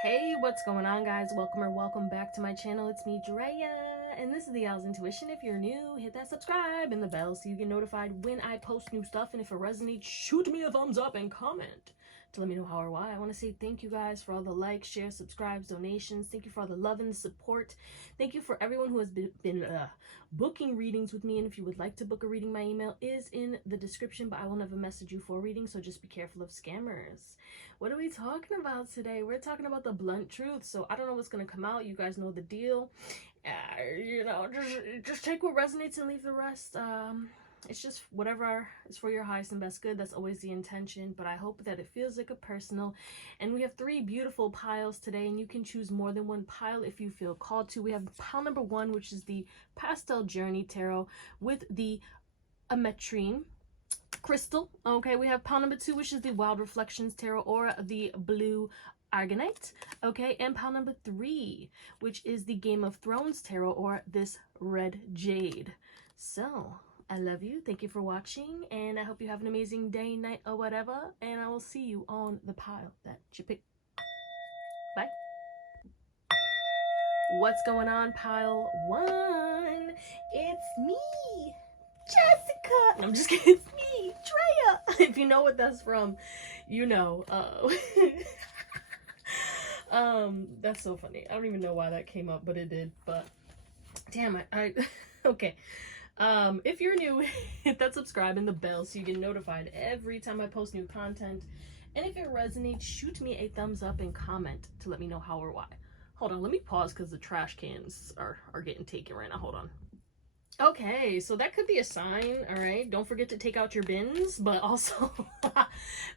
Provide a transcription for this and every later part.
Hey, what's going on, guys? Welcome or welcome back to my channel. It's me, Drea, and this is Theowlsintuition. If you're new, hit that subscribe and the bell so you get notified when I post new stuff. And if it resonates, shoot me a thumbs up and comment to let me know how or why. I want to say thank you guys for all the likes, shares, subscribes, donations. Thank you for all the love and support. Thank you for everyone who has been booking readings with me. And if you would like to book a reading, my email is in the description, but I will never message you for a reading, so just be careful of scammers. What are we talking about today? We're talking about the blunt truth. So I don't know what's going to come out. You guys know the deal. Just take what resonates and leave the rest. It's just whatever is for your highest and best good. That's always the intention, but I hope that it feels like a personal. And we have 3 beautiful piles today, and you can choose more than one pile if you feel called to. We have pile number 1, which is the Pastel Journey Tarot with the Ametrine crystal. Okay, we have pile number 2, which is the Wild Reflections Tarot or the Blue Argonite. Okay, and pile number 3, which is the Game of Thrones Tarot or this Red Jade. So I love you. Thank you for watching, and I hope you have an amazing day, night, or whatever, and I will see you on the pile that you pick. Bye. What's going on, pile 1? It's me, Jessica. No, I'm just kidding. It's me, Drea. If you know what that's from, you know. That's so funny. I don't even know why that came up, but it did. But damn, I okay. If you're new, hit that subscribe and the bell so you get notified every time I post new content. And if it resonates, shoot me a thumbs up and comment to let me know how or why. Hold on, let me pause because the trash cans are getting taken right now. Hold on. Okay, so that could be a sign, all right? Don't forget to take out your bins, but also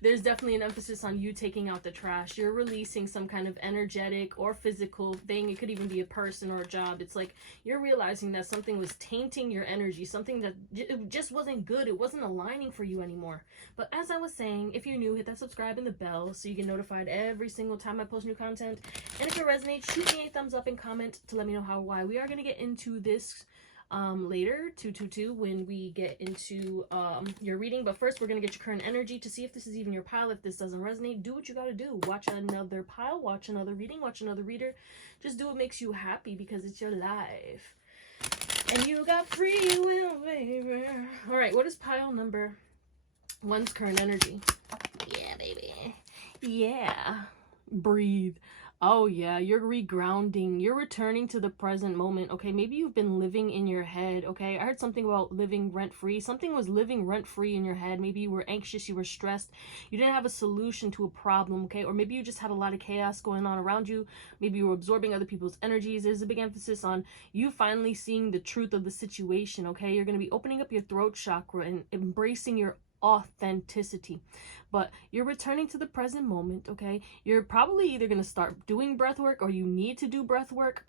there's definitely an emphasis on you taking out the trash. You're releasing some kind of energetic or physical thing. It could even be a person or a job. It's like you're realizing that something was tainting your energy, something that it just wasn't good. It wasn't aligning for you anymore. But as I was saying, if you're new, hit that subscribe and the bell so you get notified every single time I post new content. And if it resonates, shoot me a thumbs up and comment to let me know how or why. We are going to get into this later, 222, when we get into your reading. But first, we're gonna get your current energy to see if this is even your pile. If this doesn't resonate, do what you gotta do. Watch another pile, watch another reading, watch another reader. Just do what makes you happy because it's your life and you got free will, baby. All right, what is pile number 1's current energy? Yeah, baby. Yeah. Breathe. Oh yeah, you're regrounding. You're returning to the present moment. Okay, maybe you've been living in your head. Okay, I heard something about living rent-free. Something was living rent-free in your head. Maybe you were anxious, you were stressed, you didn't have a solution to a problem. Okay, or maybe you just had a lot of chaos going on around you. Maybe you were absorbing other people's energies. There's a big emphasis on you finally seeing the truth of the situation. Okay, you're going to be opening up your throat chakra and embracing your authenticity, but you're returning to the present moment. Okay, you're probably either going to start doing breath work or you need to do breath work.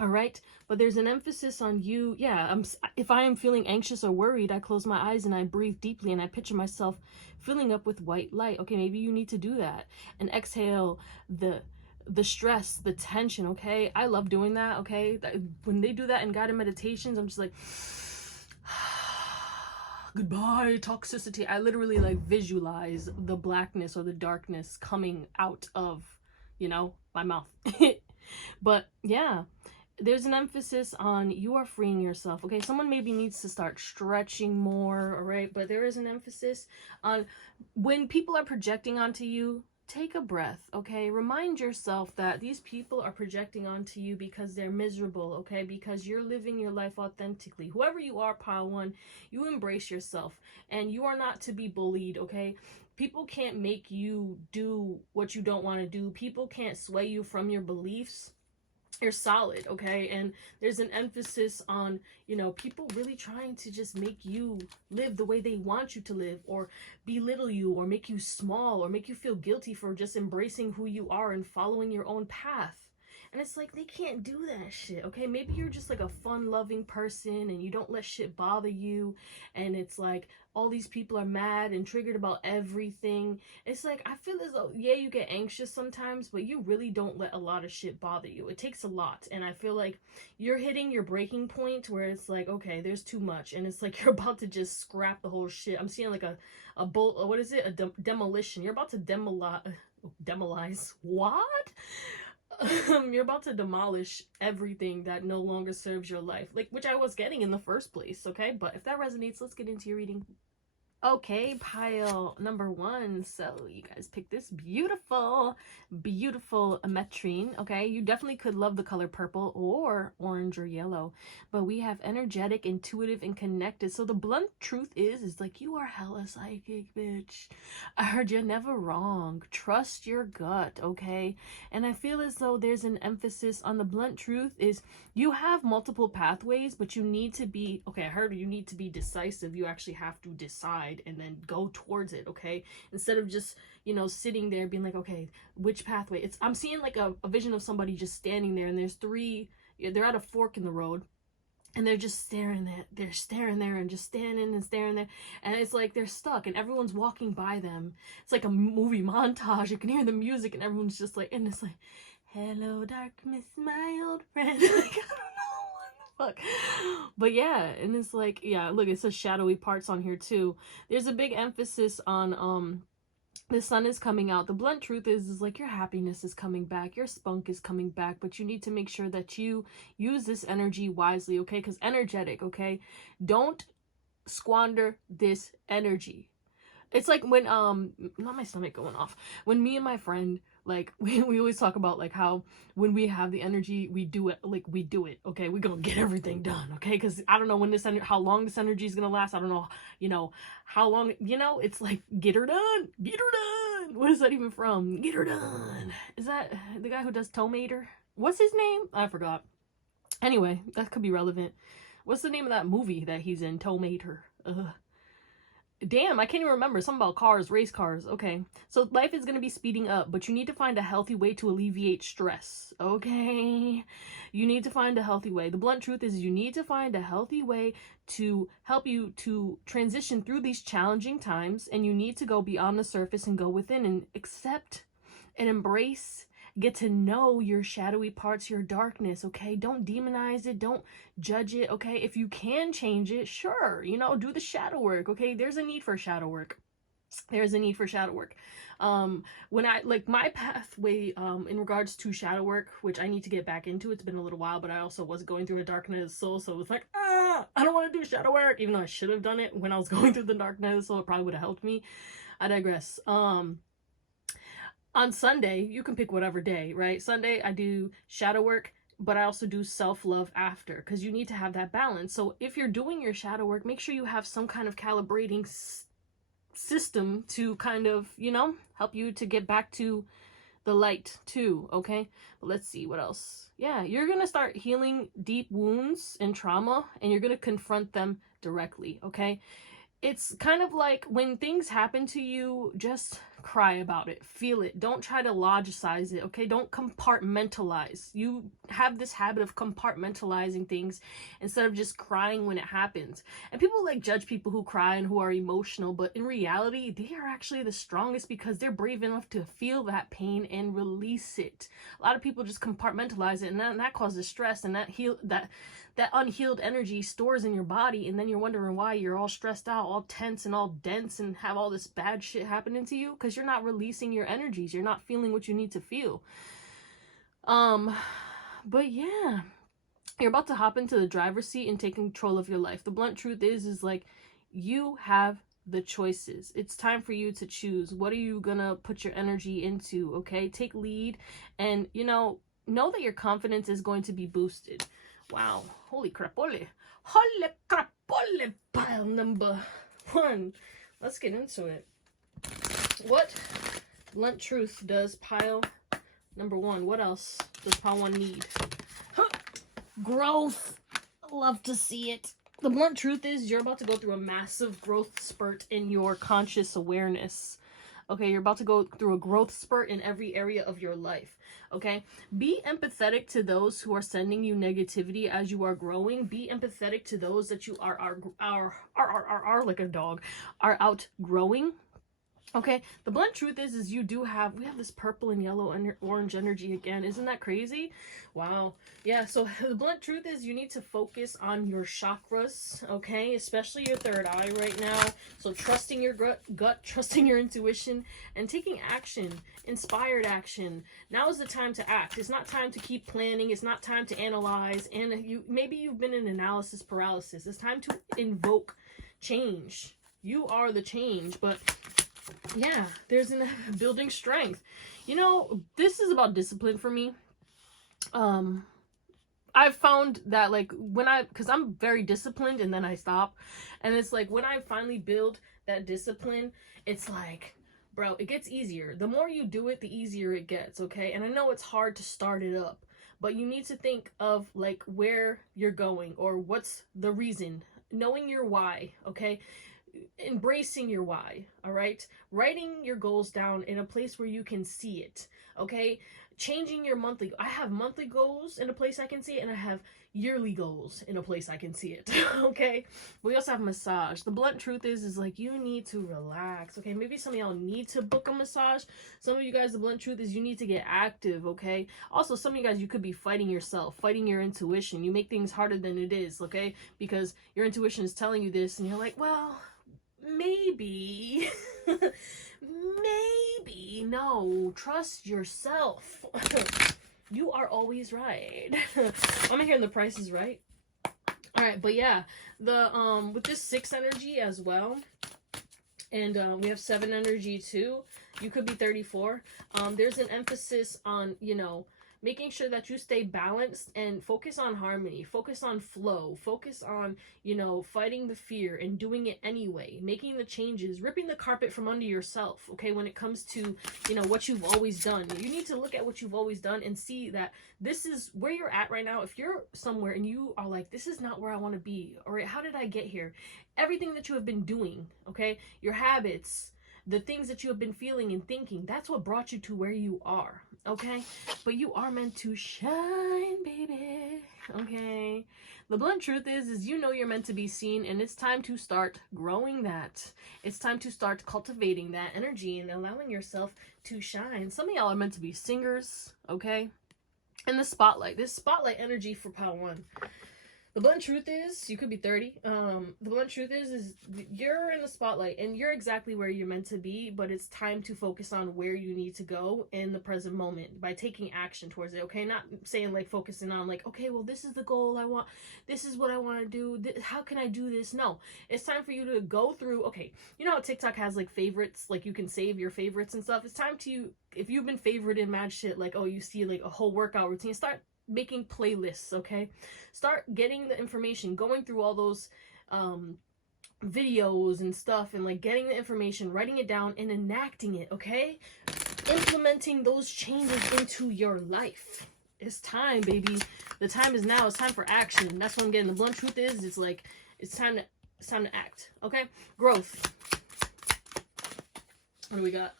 All right, but there's an emphasis on you. Yeah, if I am feeling anxious or worried, I close my eyes and I breathe deeply and I picture myself filling up with white light. Okay, maybe you need to do that and exhale the stress, the tension. Okay, I love doing that. Okay, when they do that in guided meditations, I'm just like goodbye toxicity. I literally like visualize the blackness or the darkness coming out of, you know, my mouth. But yeah, there's an emphasis on you are freeing yourself. Okay, someone maybe needs to start stretching more. All right, but there is an emphasis on when people are projecting onto you, take a breath. Okay, remind yourself that these people are projecting onto you because they're miserable. Okay, because you're living your life authentically. Whoever you are, pile 1, you embrace yourself and you are not to be bullied. Okay, people can't make you do what you don't want to do. People can't sway you from your beliefs. You're solid. Okay, and there's an emphasis on, you know, people really trying to just make you live the way they want you to live, or belittle you, or make you small, or make you feel guilty for just embracing who you are and following your own path. And it's like, they can't do that shit. Okay, maybe you're just like a fun-loving person and you don't let shit bother you, and it's like all these people are mad and triggered about everything. It's like, I feel as though, yeah, you get anxious sometimes, but you really don't let a lot of shit bother you. It takes a lot, and I feel like you're hitting your breaking point where it's like, okay, there's too much, and it's like you're about to just scrap the whole shit. I'm seeing like a bolt, what is it, a demolition. You're about to demolize. What? You're about to demolish everything that no longer serves your life, like, which I was getting in the first place, okay? But if that resonates, let's get into your reading. Okay, pile number 1. So you guys picked this beautiful metrine. Okay, you definitely could love the color purple or orange or yellow, but we have energetic, intuitive, and connected. So the blunt truth is like, you are hella psychic, bitch. I heard you're never wrong. Trust your gut, okay? And I feel as though there's an emphasis on the blunt truth is you have multiple pathways, but you need to be, okay, I heard you need to be decisive. You actually have to decide and then go towards it, okay? Instead of just, you know, sitting there being like, okay, which pathway? I'm seeing like a vision of somebody just standing there, and there's 3, they're at a fork in the road, and they're just staring there. They're staring there and just standing and staring there. And it's like they're stuck and everyone's walking by them. It's like a movie montage. You can hear the music and everyone's just like, and it's like, hello, darkness, my old friend. Like, I don't know. Fuck. But yeah, and it's like, yeah, look, it says shadowy parts on here too. There's a big emphasis on the sun is coming out. The blunt truth is like your happiness is coming back, your spunk is coming back, but you need to make sure that you use this energy wisely, okay? Because energetic, okay? Don't squander this energy. It's like when not my stomach going off, when me and my friend, like, we always talk about like how when we have the energy, we do it, like, we do it, okay? We're gonna get everything done, okay? Because I don't know when how long this energy is gonna last. I don't know, you know, how long, you know, it's like, get her done, get her done. What is that even from? Get her done. Is that the guy who does Tomater? What's his name? I forgot. Anyway, that could be relevant. What's the name of that movie that he's in, Tomater? Damn, I can't even remember. Something about cars, race cars. Okay. So life is going to be speeding up, but you need to find a healthy way to alleviate stress. Okay. You need to find a healthy way. The blunt truth is you need to find a healthy way to help you to transition through these challenging times, and you need to go beyond the surface and go within and accept and embrace, get to know your shadowy parts, your darkness, okay? Don't demonize it. Don't judge it, okay? If you can change it, sure, you know, do the shadow work, okay? There's a need for shadow work. There's a need for shadow work. When I, like, my pathway, in regards to shadow work, which I need to get back into, it's been a little while, but I also was going through a dark night of the soul, so it was like, I don't want to do shadow work, even though I should have done it when I was going through the dark night of the soul. It probably would have helped me. I digress. On Sunday, you can pick whatever day, right? Sunday, I do shadow work, but I also do self-love after, because you need to have that balance. So if you're doing your shadow work, make sure you have some kind of calibrating system to kind of, you know, help you to get back to the light too, okay? But let's see what else. Yeah, you're going to start healing deep wounds and trauma, and you're going to confront them directly, okay? It's kind of like when things happen to you, just cry about it, feel it. Don't try to logicize it, okay? Don't compartmentalize. You have this habit of compartmentalizing things instead of just crying when it happens. And people like judge people who cry and who are emotional, but in reality, they are actually the strongest because they're brave enough to feel that pain and release it. A lot of people just compartmentalize it, and that causes stress, and that unhealed energy stores in your body, and then you're wondering why you're all stressed out, all tense and all dense, and have all this bad shit happening to you, because you're not releasing your energies. You're not feeling what you need to feel. But yeah, you're about to hop into the driver's seat and take control of your life. The blunt truth is like, you have the choices. It's time for you to choose. What are you gonna put your energy into, okay? Take lead, and, you know that your confidence is going to be boosted. Wow. Holy crapole. Holy crapole. Pile number 1. Let's get into it. What blunt truth does pile number 1? What else does pile 1 need? Growth. Love to see it. The blunt truth is you're about to go through a massive growth spurt in your conscious awareness. Okay, you're about to go through a growth spurt in every area of your life. Okay, be empathetic to those who are sending you negativity as you are growing. Be empathetic to those that you are like a dog, are outgrowing. Okay, the blunt truth is we have this purple and yellow and orange energy again. Isn't that crazy? Wow. Yeah, so the blunt truth is you need to focus on your chakras, okay? Especially your third eye right now. So trusting your gut, trusting your intuition, and taking action, inspired action. Now is the time to act. It's not time to keep planning. It's not time to analyze. And maybe you've been in analysis paralysis. It's time to invoke change. You are the change, but yeah, there's an building strength. You know, this is about discipline for me. I've found that like because I'm very disciplined and then I stop, and it's like when I finally build that discipline, it's like, bro, it gets easier. The more you do it, the easier it gets, okay? And I know it's hard to start it up, but you need to think of like where you're going or what's the reason, knowing your why, okay? Embracing your why, all right? Writing your goals down in a place where you can see it, okay? Changing your monthly. I have monthly goals in a place I can see it, and I have yearly goals in a place I can see it, okay? We also have massage. The blunt truth is like you need to relax, okay? Maybe some of y'all need to book a massage. Some of you guys, the blunt truth is you need to get active, okay? Also, some of you guys, you could be fighting yourself, fighting your intuition. You make things harder than it is, okay? Because your intuition is telling you this, and you're like, well, maybe. Maybe. No, trust yourself. You are always right. I'm hearing the Price is Right. All right, but yeah, the with this 6 energy as well, and we have 7 energy too. You could be 34. There's an emphasis on, you know, making sure that you stay balanced and focus on harmony, focus on flow, focus on, you know, fighting the fear and doing it anyway, making the changes, ripping the carpet from under yourself, okay, when it comes to, you know, what you've always done. You need to look at what you've always done and see that this is where you're at right now. If you're somewhere and you are like, this is not where I want to be, or how did I get here? Everything that you have been doing, okay, your habits, the things that you have been feeling and thinking, that's what brought you to where you are, okay? But you are meant to shine, baby, okay? The blunt truth is you know you're meant to be seen, and it's time to start growing that. It's time to start cultivating that energy and allowing yourself to shine. Some of y'all are meant to be singers, okay? And the spotlight, this spotlight energy for Pile 1. The blunt truth is, you could be 30. The blunt truth is you're in the spotlight and you're exactly where you're meant to be, but it's time to focus on where you need to go in the present moment by taking action towards it, okay? Not saying like focusing on like, okay, well, this is the goal I want. This is what I want to do. How can I do this? No, it's time for you to go through, okay, you know how TikTok has like favorites, like you can save your favorites and stuff. It's time to, if you've been favorite in mad shit, like, oh, you see like a whole workout routine, start making playlists, okay? Start getting the information, going through all those videos and stuff, and like getting the information, writing it down and enacting it, okay? Implementing those changes into your life. It's time, baby. The time is now. It's time for action. That's what I'm getting. The blunt truth is, it's like it's time to act, okay? Growth. What do we got?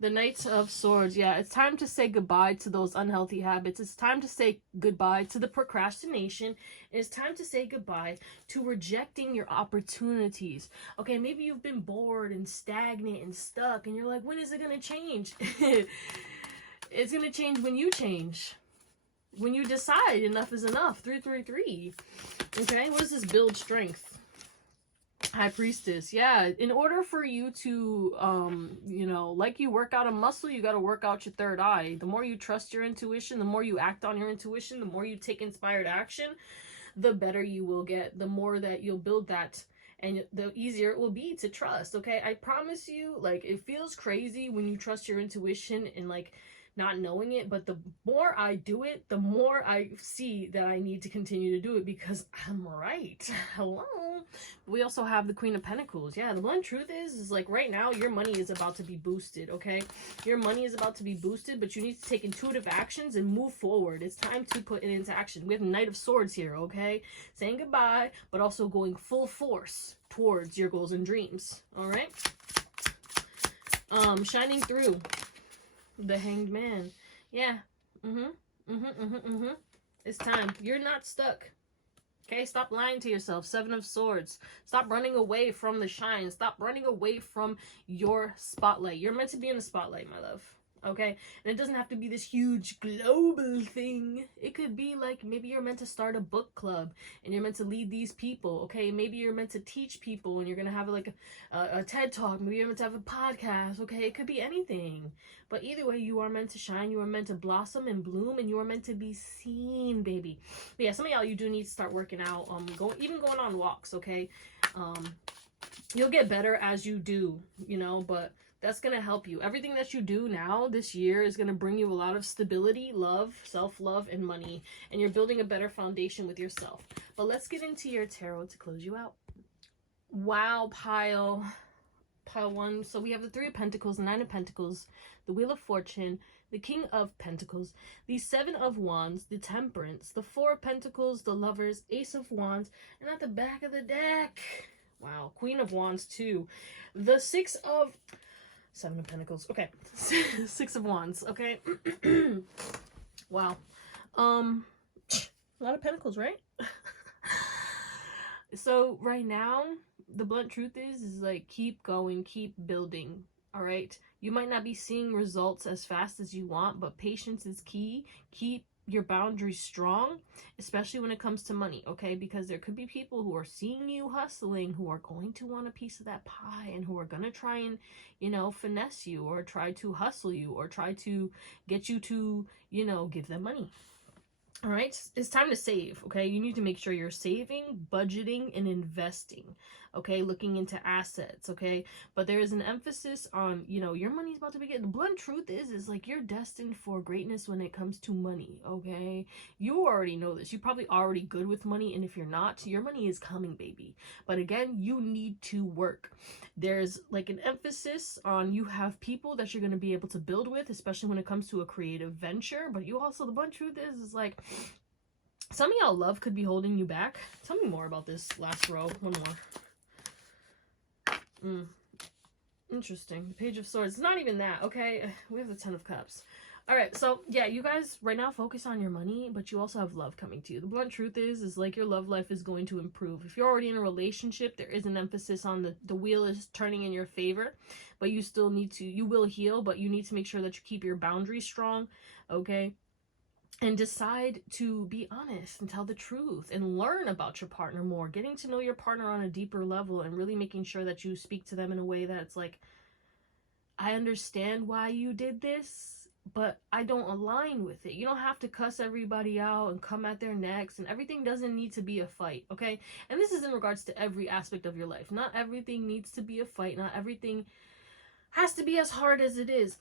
The Knight of Swords. Yeah, it's time to say goodbye to those unhealthy habits. It's time to say goodbye to the procrastination. It's time to say goodbye to rejecting your opportunities. Okay, maybe you've been bored and stagnant and stuck, and you're like, when is it going to change? It's going to change when you change. When you decide enough is enough. 333. Okay, what does this build? Strength. High Priestess. Yeah, in order for you to you know, like you work out a muscle, you got to work out your third eye. The more you trust your intuition, the more you act on your intuition, the more you take inspired action, the better you will get, the more that you'll build that, and the easier it will be to trust, okay? I promise you, like, it feels crazy when you trust your intuition and like not knowing it, but the more I do it, the more I see that I need to continue to do it because I'm right. Hello. We also have the Queen of Pentacles. Yeah, the blunt truth is like right now your money is about to be boosted, okay? Your money is about to be boosted, but you need to take intuitive actions and move forward. It's time to put it into action. We have Knight of Swords here, okay? Saying goodbye, but also going full force towards your goals and dreams, all right? Shining through. The Hanged Man. Yeah. It's time. You're not stuck. Okay, stop lying to yourself. Seven of Swords. Stop running away from the shine. Stop running away from your spotlight. You're meant to be in the spotlight, my love. Okay, and it doesn't have to be this huge global thing. It could be like, maybe you're meant to start a book club and you're meant to lead these people. Okay, maybe you're meant to teach people and you're gonna have like a TED talk. Maybe you're meant to have a podcast. Okay, it could be anything, but either way, you are meant to shine. You are meant to blossom and bloom, and you are meant to be seen, baby. But yeah, some of y'all, you do need to start working out. Even going on walks. Okay, you'll get better as you do, you know, but that's going to help you. Everything that you do now this year is going to bring you a lot of stability, love, self-love, and money. And you're building a better foundation with yourself. But let's get into your tarot to close you out. Wow, pile 1. So we have the 3 of Pentacles, the 9 of Pentacles, the Wheel of Fortune, the King of Pentacles, the 7 of Wands, the Temperance, the 4 of Pentacles, the Lovers, Ace of Wands, and at the back of the deck, wow, Queen of Wands too. The 7 of Pentacles. Okay. 6 of Wands. Okay. Wow. A lot of Pentacles, right? So right now, the blunt truth is like, keep going, keep building. All right. You might not be seeing results as fast as you want, but patience is key. Keep your boundaries strong, especially when it comes to money, okay? Because there could be people who are seeing you hustling, who are going to want a piece of that pie, and who are going to try and, you know, finesse you, or try to hustle you, or try to get you to, you know, give them money. All right, it's time to save, okay? You need to make sure you're saving, budgeting, and investing, okay? Looking into assets, okay? But there is an emphasis on, you know, your money's about to be getting... The blunt truth is like, you're destined for greatness when it comes to money, okay? You already know this. You're probably already good with money, and if you're not, your money is coming, baby. But again, you need to work. There's like an emphasis on, you have people that you're going to be able to build with, especially when it comes to a creative venture. But you also, the blunt truth is like, some of y'all love could be holding you back. Tell me more about this last row. One more. Interesting. The Page of Swords. It's not even that, okay? We have the 10 of Cups. All right, so yeah, you guys right now focus on your money, but you also have love coming to you. The blunt truth is like, your love life is going to improve. If you're already in a relationship, there is an emphasis on the wheel is turning in your favor, but you still need to, you will heal, but you need to make sure that you keep your boundaries strong, okay? And decide to be honest and tell the truth and learn about your partner more, getting to know your partner on a deeper level, and really making sure that you speak to them in a way that's like, I understand why you did this, but I don't align with it. You don't have to cuss everybody out and come at their necks, and everything doesn't need to be a fight, okay? And this is in regards to every aspect of your life. Not everything needs to be a fight. Not everything has to be as hard as it is.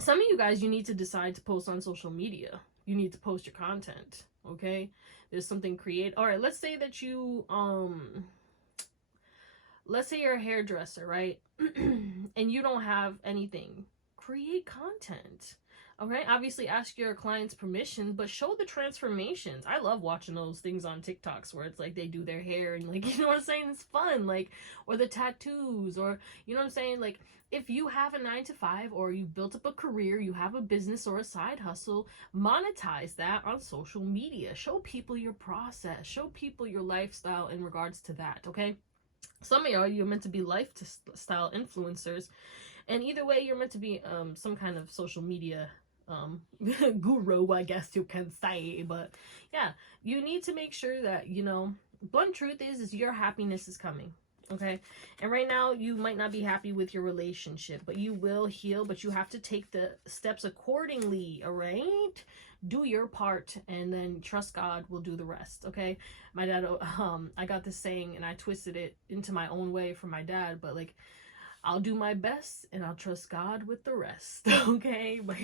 Some of you guys, you need to decide to post on social media. You need to post your content, okay? There's something creative. All right, let's say that you, let's say you're a hairdresser, right? And you don't have anything. Create content. All right, obviously ask your clients permission, but show the transformations. I love watching those things on TikToks where it's like they do their hair and like, you know what I'm saying? It's fun. Like, or the tattoos, or, you know what I'm saying? Like, if you have a 9-to-5, or you've built up a career, you have a business or a side hustle, monetize that on social media. Show people your process. Show people your lifestyle in regards to that, okay? Some of y'all, you're meant to be lifestyle influencers. And either way, you're meant to be some kind of social media guru, I guess you can say. But yeah, you need to make sure that, you know, blunt truth is your happiness is coming, okay? And right now, you might not be happy with your relationship, but you will heal. But you have to take the steps accordingly, all right? Do your part, and then trust God will do the rest, okay? My dad, I got this saying, and I twisted it into my own way from my dad, but like, I'll do my best and I'll trust God with the rest, okay? But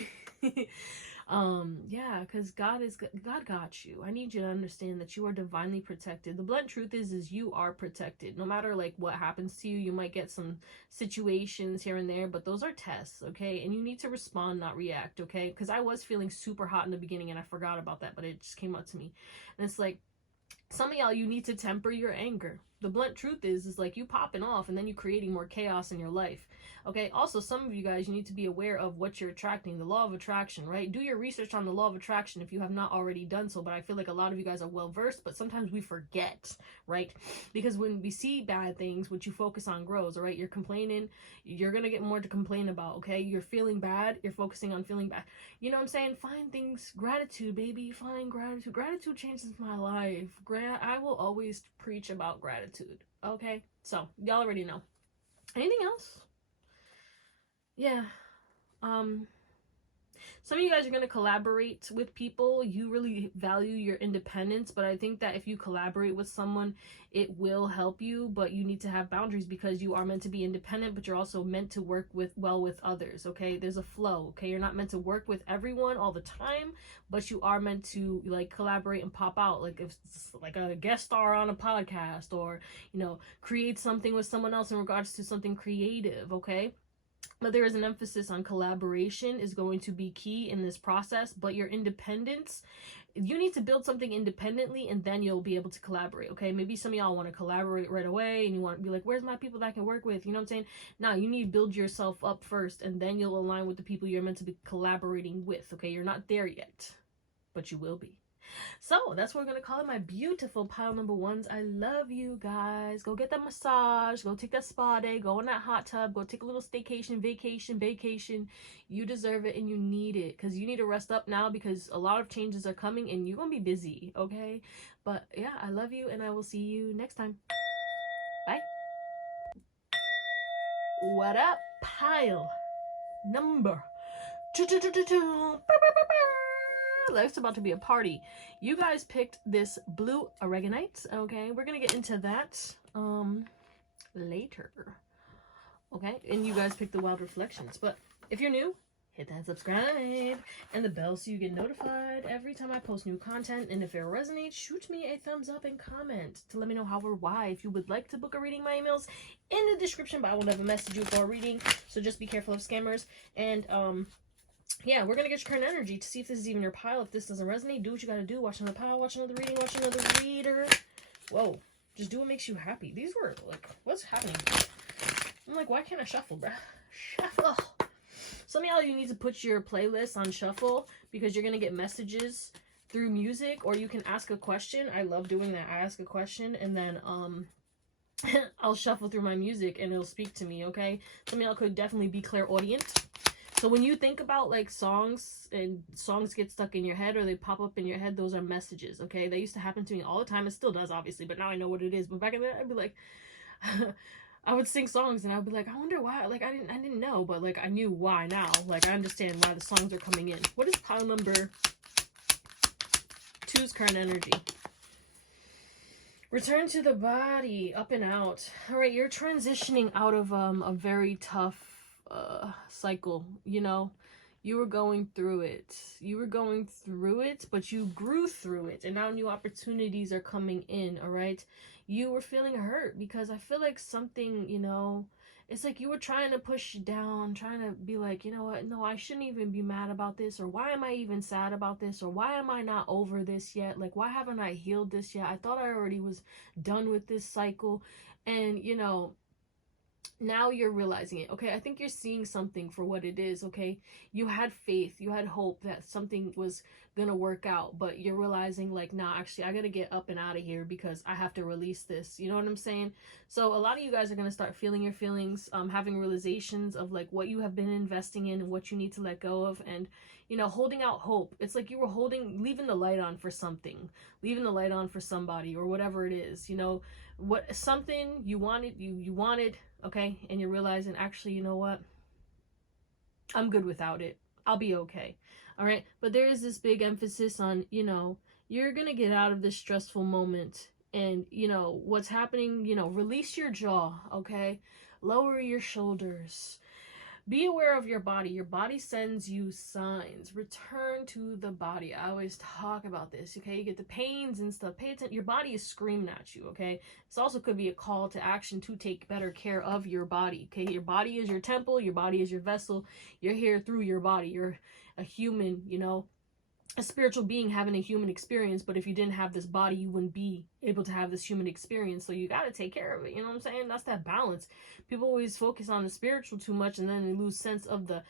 yeah, because God got you. I need you to understand that you are divinely protected. The blunt truth is you are protected. No matter like what happens to you, you might get some situations here and there, but those are tests, okay? And you need to respond, not react, okay? Because I was feeling super hot in the beginning and I forgot about that, but it just came up to me. And it's like, some of y'all, you need to temper your anger. the blunt truth is like you popping off and then you creating more chaos in your life. Okay, also some of you guys, you need to be aware of what you're attracting, the law of attraction, right? Do your research on the law of attraction if you have not already done so, but I feel like a lot of you guys are well versed, but sometimes we forget, right? Because when we see bad things, what you focus on grows. All right, you're complaining, you're gonna get more to complain about. Okay, you're feeling bad, you're focusing on feeling bad. You know what I'm saying? Find things, gratitude, baby. Find gratitude. Gratitude changes my life. I will always preach about gratitude. Okay, so y'all already know. Anything else? Yeah. Some of you guys are going to collaborate with people. You really value your independence, but I think that if you collaborate with someone, it will help you, but you need to have boundaries because you are meant to be independent, but you're also meant to work with others, okay? There's a flow, okay? You're not meant to work with everyone all the time, but you are meant to like collaborate and pop out, like if it's like a guest star on a podcast, or, you know, create something with someone else in regards to something creative, okay? But there is an emphasis on collaboration is going to be key in this process, but your independence, you need to build something independently and then you'll be able to collaborate, okay? Maybe some of y'all want to collaborate right away and you want to be like, where's my people that I can work with? You know what I'm saying? Now, you need to build yourself up first and then you'll align with the people you're meant to be collaborating with, okay? You're not there yet, but you will be. So that's what we're going to call it, my beautiful pile number ones. I love you guys. Go get that massage. Go take that spa day. Go in that hot tub. Go take a little staycation, vacation. You deserve it and you need it because you need to rest up now because a lot of changes are coming and you're going to be busy, okay? But yeah, I love you and I will see you next time. Bye. What up, pile number 2. Life's about to be a party. You guys picked this blue aragonite, okay? We're gonna get into that later, okay? And you guys picked the wild reflections. But if you're new, hit that subscribe and the bell so you get notified every time I post new content. And if it resonates, shoot me a thumbs up and comment to let me know how or why. If you would like to book a reading, my email's in the description, but I will never message you for a reading, so just be careful of scammers. And yeah, we're gonna get your current energy to see if this is even your pile. If this doesn't resonate, do what you gotta do. Watch another pile, watch another reading, watch another reader. Whoa, just do what makes you happy. These were like, what's happening? I'm like, why can't I shuffle, bruh? Shuffle. Some of y'all, you need to put your playlist on shuffle because you're gonna get messages through music, or you can ask a question. I love doing that. I ask a question and then I'll shuffle through my music and it'll speak to me, okay? Some of y'all could definitely be clairaudient. So when you think about like songs and songs get stuck in your head or they pop up in your head, those are messages, okay? That used to happen to me all the time. It still does, obviously, but now I know what it is. But back in the day, I'd be like, I would sing songs and I'd be like, I wonder why. Like I didn't know, but like I knew why now. Like I understand why the songs are coming in. What is pile number 2's current energy? Return to the body, up and out. All right, you're transitioning out of a very tough cycle. You know, you were going through it, but you grew through it and now new opportunities are coming in. All right, you were feeling hurt because I feel like something, you know, it's like you were trying to push down, trying to be like, you know what, no, I shouldn't even be mad about this, or why am I even sad about this, or why am I not over this yet, like why haven't I healed this yet? I thought I already was done with this cycle. And you know, now you're realizing it, okay? I think you're seeing something for what it is, okay? You had faith, you had hope that something was gonna work out, but you're realizing like, nah, actually I gotta get up and out of here because I have to release this. You know what I'm saying? So a lot of you guys are gonna start feeling your feelings, having realizations of like what you have been investing in and what you need to let go of, and you know, holding out hope. It's like you were leaving the light on for something, leaving the light on for somebody or whatever it is, you know, what something you wanted, you wanted, okay? And you're realizing, actually, you know what? I'm good without it. I'll be okay. All right. But there is this big emphasis on, you know, you're going to get out of this stressful moment and, you know, what's happening, you know, release your jaw. Okay. Lower your shoulders. Be aware of your body. Your body sends you signs. Return to the body. I always talk about this, okay? You get the pains and stuff. Pay attention. Your body is screaming at you, okay? This also could be a call to action to take better care of your body, okay? Your body is your temple. Your body is your vessel. You're here through your body. You're a human, you know? a spiritual being having a human experience, but if you didn't have this body, you wouldn't be able to have this human experience. So you got to take care of it. You know what I'm saying? That's that balance. People always focus on the spiritual too much, and then they lose sense of the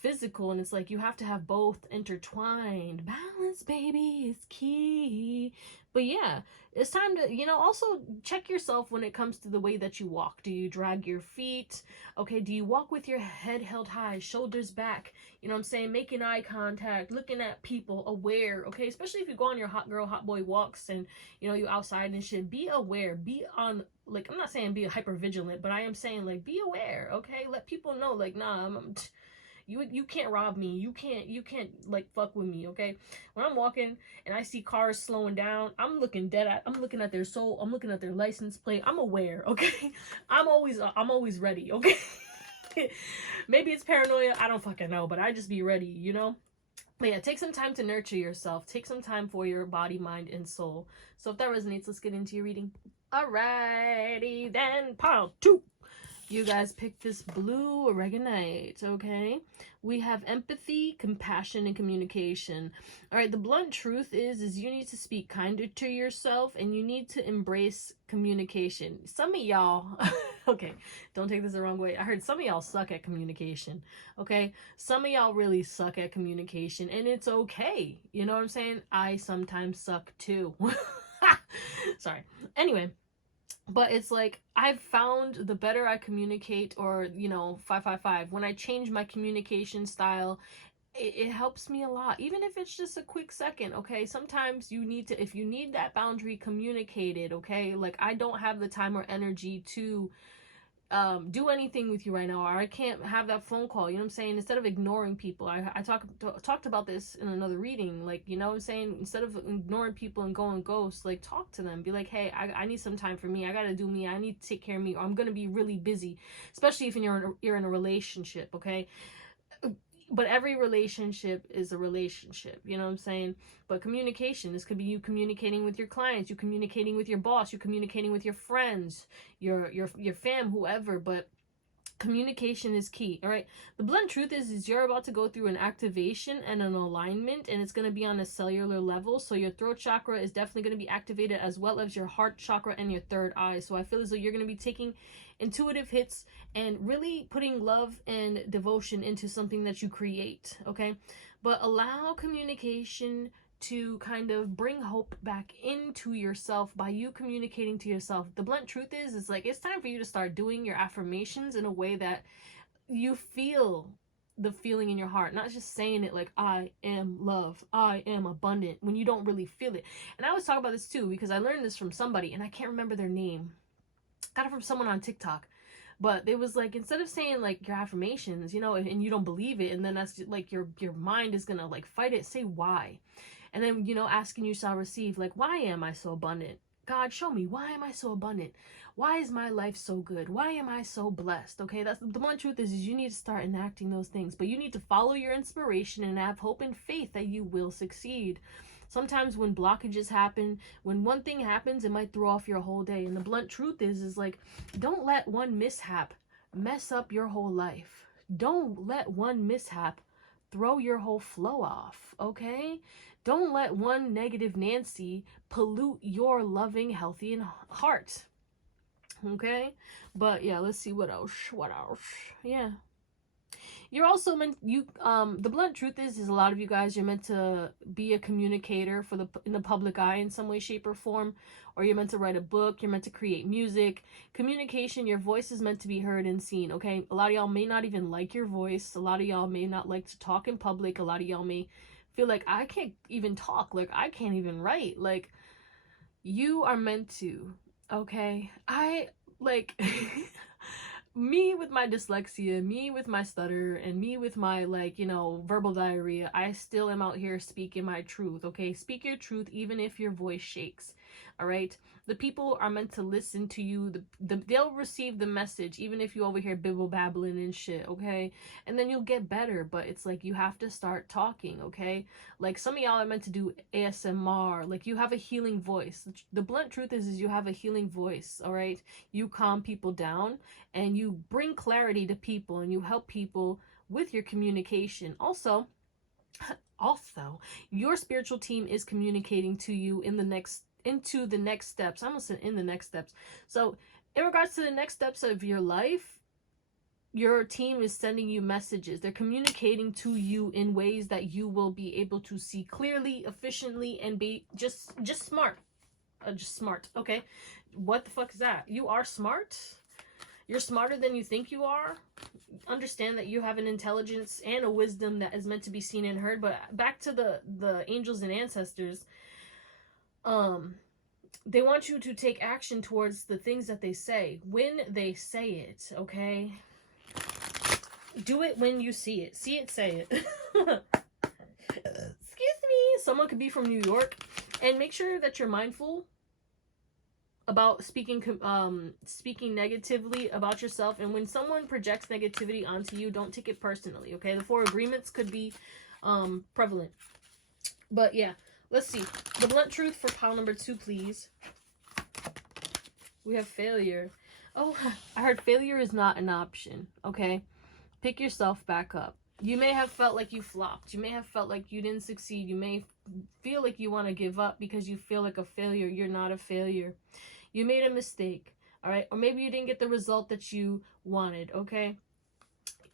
physical, and it's like you have to have both intertwined. Balance, baby, is key. But yeah, it's time to, you know, also check yourself when it comes to the way that you walk. Do you drag your feet? Okay, do you walk with your head held high, shoulders back? You know what I'm saying? Making eye contact, looking at people, aware, okay? Especially if you go on your hot girl, hot boy walks and, you know, you outside and shit. Be aware. Be on, like, I'm not saying be hyper vigilant, but I am saying, like, be aware, okay? Let people know, like, nah, you can't rob me. You can't like fuck with me, okay? When I'm walking and I see cars slowing down, I'm looking at their soul. I'm looking at their license plate. I'm aware, okay? I'm always ready, okay? Maybe it's paranoia, I don't fucking know, but I just be ready, you know? But yeah, take some time to nurture yourself. Take some time for your body, mind, and soul. So if that resonates, let's get into your reading. Alrighty then, pile 2. You guys picked this blue Oregonite, okay? We have empathy, compassion, and communication. All right, the blunt truth is you need to speak kinder to yourself, and you need to embrace communication. Some of y'all, okay, don't take this the wrong way. I heard some of y'all suck at communication, okay? Some of y'all really suck at communication, and it's okay. You know what I'm saying? I sometimes suck too. Sorry. Anyway. But it's like, I've found the better I communicate, or, you know, 555, when I change my communication style, it helps me a lot. Even if it's just a quick second, okay? Sometimes you need to, if you need that boundary communicated, okay? Like, I don't have the time or energy to do anything with you right now, or I can't have that phone call, you know what I'm saying? Instead of ignoring people, I talked about this in another reading, like, you know what I'm saying? Instead of ignoring people and going ghost, like, talk to them, be like, hey, I need some time for me, I gotta do me, I need to take care of me, or I'm gonna be really busy, especially if you're in a relationship, okay? But every relationship is a relationship, you know what I'm saying? But communication, this could be you communicating with your clients, you communicating with your boss, you communicating with your friends, your fam, whoever, but communication is key. All right, the blunt truth is you're about to go through an activation and an alignment, and it's going to be on a cellular level. So your throat chakra is definitely going to be activated, as well as your heart chakra and your third eye. So I feel as though you're going to be taking intuitive hits and really putting love and devotion into something that you create, okay? But allow communication to kind of bring hope back into yourself by you communicating to yourself. The blunt truth is like, it's time for you to start doing your affirmations in a way that you feel the feeling in your heart, not just saying it like, I am love, I am abundant, when you don't really feel it. And I always talk about this too, because I learned this from somebody, and I can't remember their name. Got it from someone on TikTok. But it was like, instead of saying like your affirmations, you know, and you don't believe it, and then that's like your mind is gonna like fight it, say why. And then, you know, asking you shall receive, like, why am I so abundant? God, show me, why am I so abundant? Why is my life so good? Why am I so blessed? Okay, that's the one truth is you need to start enacting those things, but you need to follow your inspiration and have hope and faith that you will succeed. Sometimes when blockages happen, when one thing happens, it might throw off your whole day. And the blunt truth is like, don't let one mishap mess up your whole life. Don't let one mishap throw your whole flow off, okay? Don't let one negative Nancy pollute your loving, healthy heart. Okay? But yeah, let's see what else. Yeah. You're also meant, the blunt truth is a lot of you guys, you're meant to be a communicator in the public eye in some way, shape, or form. Or you're meant to write a book, you're meant to create music. Communication, your voice is meant to be heard and seen, okay? A lot of y'all may not even like your voice. A lot of y'all may not like to talk in public. A lot of y'all may feel like, I can't even talk, like I can't even write. Like, you are meant to, okay? I like me with my dyslexia, me with my stutter, and me with my, like, you know, verbal diarrhea, I still am out here speaking my truth, okay? Speak your truth even if your voice shakes, all right? The people are meant to listen to you. They'll receive the message even if you over here bibble babbling and shit, okay? And then you'll get better, but it's like you have to start talking, okay? Like, some of y'all are meant to do ASMR. Like, you have a healing voice. The blunt truth is you have a healing voice, all right? You calm people down and you bring clarity to people and you help people with your communication. Also, also, your spiritual team is communicating to you into the next steps. I almost said in the next steps. So in regards to the next steps of your life, your team is sending you messages. They're communicating to you in ways that you will be able to see clearly, efficiently, and be just smart. Just smart. Okay. What the fuck is that? You are smart. You're smarter than you think you are. Understand that you have an intelligence and a wisdom that is meant to be seen and heard. But back to the angels and ancestors, they want you to take action towards the things that they say when they say it. Okay, do it when you see it. See it, say it. Excuse me. Someone could be from New York, and make sure that you're mindful about speaking negatively about yourself. And when someone projects negativity onto you, don't take it personally. Okay, the 4 agreements could be prevalent. But yeah, let's see the blunt truth for pile number 2, please. We have failure. Oh, I heard failure is not an option. Okay, pick yourself back up. You may have felt like you flopped. You may have felt like you didn't succeed. You may feel like you want to give up because you feel like a failure. You're not a failure. You made a mistake, all right? Or maybe you didn't get the result that you wanted, okay?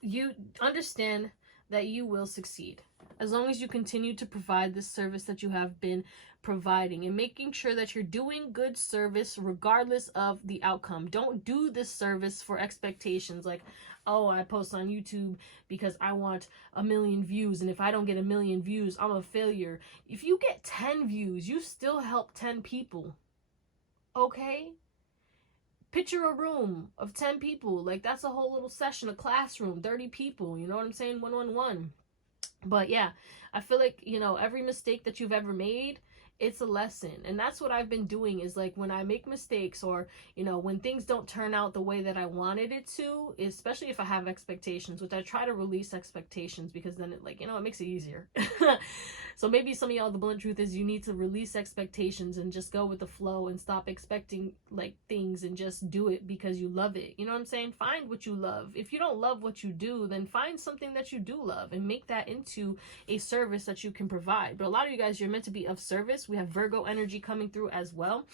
You understand that you will succeed as long as you continue to provide the service that you have been providing, and making sure that you're doing good service regardless of the outcome. Don't do this service for expectations like, oh, I post on YouTube because I want 1 million views, and if I don't get 1 million views, I'm a failure. If you get 10 views, you still help 10 people. Okay, picture a room of 10 people. Like, that's a whole little session, a classroom, 30 people. You know what I'm saying? 1-on-1. But yeah, I feel like, you know, every mistake that you've ever made, it's a lesson. And that's what I've been doing, is like when I make mistakes, or, you know, when things don't turn out the way that I wanted it to, especially if I have expectations, which I try to release expectations, because then it, like, you know, it makes it easier. So maybe some of y'all, the blunt truth is you need to release expectations and just go with the flow and stop expecting like things and just do it because you love it. You know what I'm saying? Find what you love. If you don't love what you do, then find something that you do love and make that into a service that you can provide. But a lot of you guys, you're meant to be of service. We have Virgo energy coming through as well,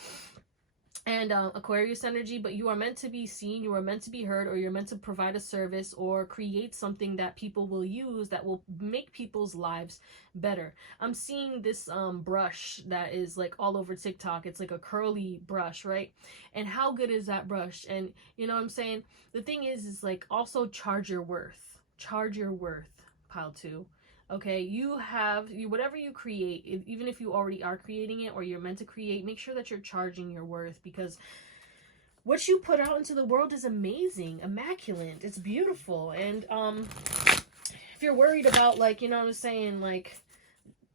and Aquarius energy, but you are meant to be seen, you are meant to be heard, or you're meant to provide a service or create something that people will use that will make people's lives better. I'm seeing this brush that is like all over TikTok. It's like a curly brush, right? And how good is that brush? And you know what I'm saying? The thing is like, also charge your worth. Charge your worth, pile 2. Okay, you whatever you create, even if you already are creating it or you're meant to create, make sure that you're charging your worth, because what you put out into the world is amazing, immaculate, it's beautiful. And if you're worried about, like, you know what I'm saying, like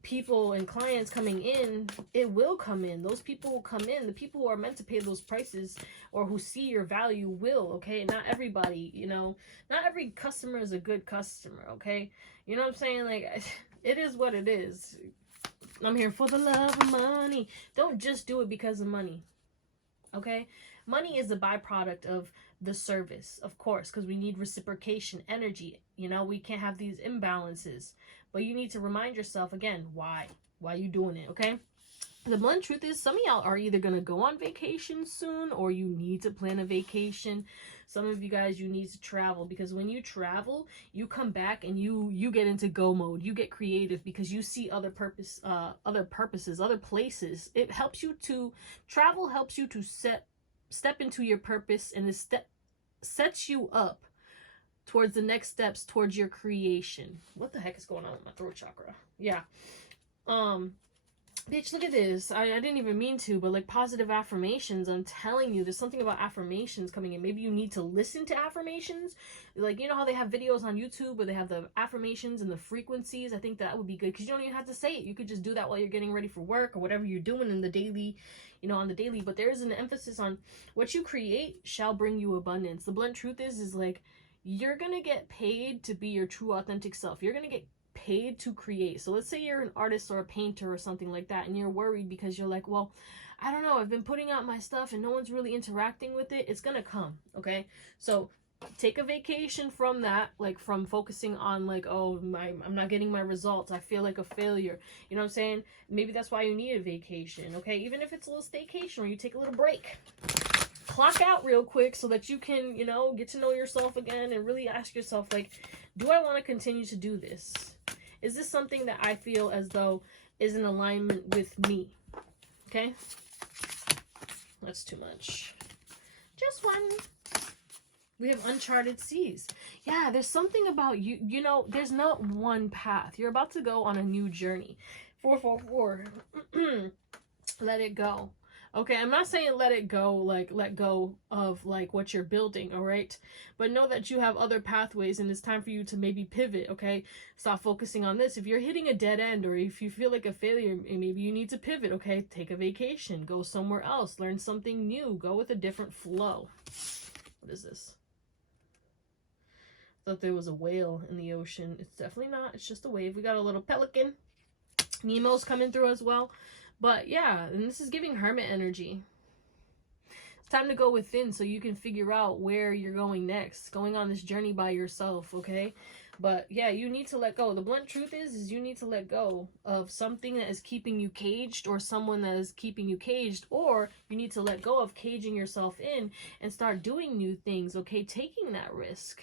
people and clients coming in, it will come in. Those people will come in. The people who are meant to pay those prices or who see your value will, okay? Not everybody, you know, not every customer is a good customer, okay? You know what I'm saying? Like, it is what it is. I'm here for the love of money. Don't just do it because of money, okay? Money is a byproduct of the service, of course, because we need reciprocation, energy. You know, we can't have these imbalances. But you need to remind yourself, again, why you doing it, okay? The blunt truth is, some of y'all are either going to go on vacation soon, or you need to plan a vacation. Some of you guys, you need to travel, because when you travel, you come back and you get into go mode. You get creative because you see other purposes, other places. It helps you to travel, helps you to step into your purpose, and it sets you up towards the next steps towards your creation. What the heck is going on with my throat chakra? Yeah. Bitch, look at this. I didn't even mean to, but like positive affirmations, I'm telling you, there's something about affirmations coming in. Maybe you need to listen to affirmations. Like, you know how they have videos on YouTube where they have the affirmations and the frequencies? I think that would be good, because you don't even have to say it. You could just do that while you're getting ready for work or whatever you're doing in the daily, you know, on the daily. But there is an emphasis on what you create shall bring you abundance. The blunt truth is like, you're going to get paid to be your true authentic self. You're going to get paid to create. So let's say you're an artist or a painter or something like that, and you're worried because you're like, well, I don't know, I've been putting out my stuff and no one's really interacting with it. It's going to come, okay? So take a vacation from that, like from focusing on like, oh, I'm not getting my results, I feel like a failure, you know what I'm saying? Maybe that's why you need a vacation, okay? Even if it's a little staycation where you take a little break, clock out real quick so that you can, you know, get to know yourself again and really ask yourself, like, do I want to continue to do this? Is this something that I feel as though is in alignment with me? Okay, that's too much. Just one. We have uncharted seas. Yeah, there's something about you, you know, there's not one path. You're about to go on a new journey. 444. Let it go. Okay, I'm not saying let it go, like let go of like what you're building, all right? But know that you have other pathways and it's time for you to maybe pivot, okay? Stop focusing on this. If you're hitting a dead end or if you feel like a failure, maybe you need to pivot, okay? Take a vacation, go somewhere else, learn something new, go with a different flow. What is this? Thought there was a whale in the ocean. It's definitely not. It's just a wave. We got a little pelican. Nemo's coming through as well. But yeah, and this is giving hermit energy. It's time to go within so you can figure out where you're going next. Going on this journey by yourself, okay? But yeah, you need to let go. The blunt truth is you need to let go of something that is keeping you caged or someone that is keeping you caged, or you need to let go of caging yourself in and start doing new things, okay? Taking that risk.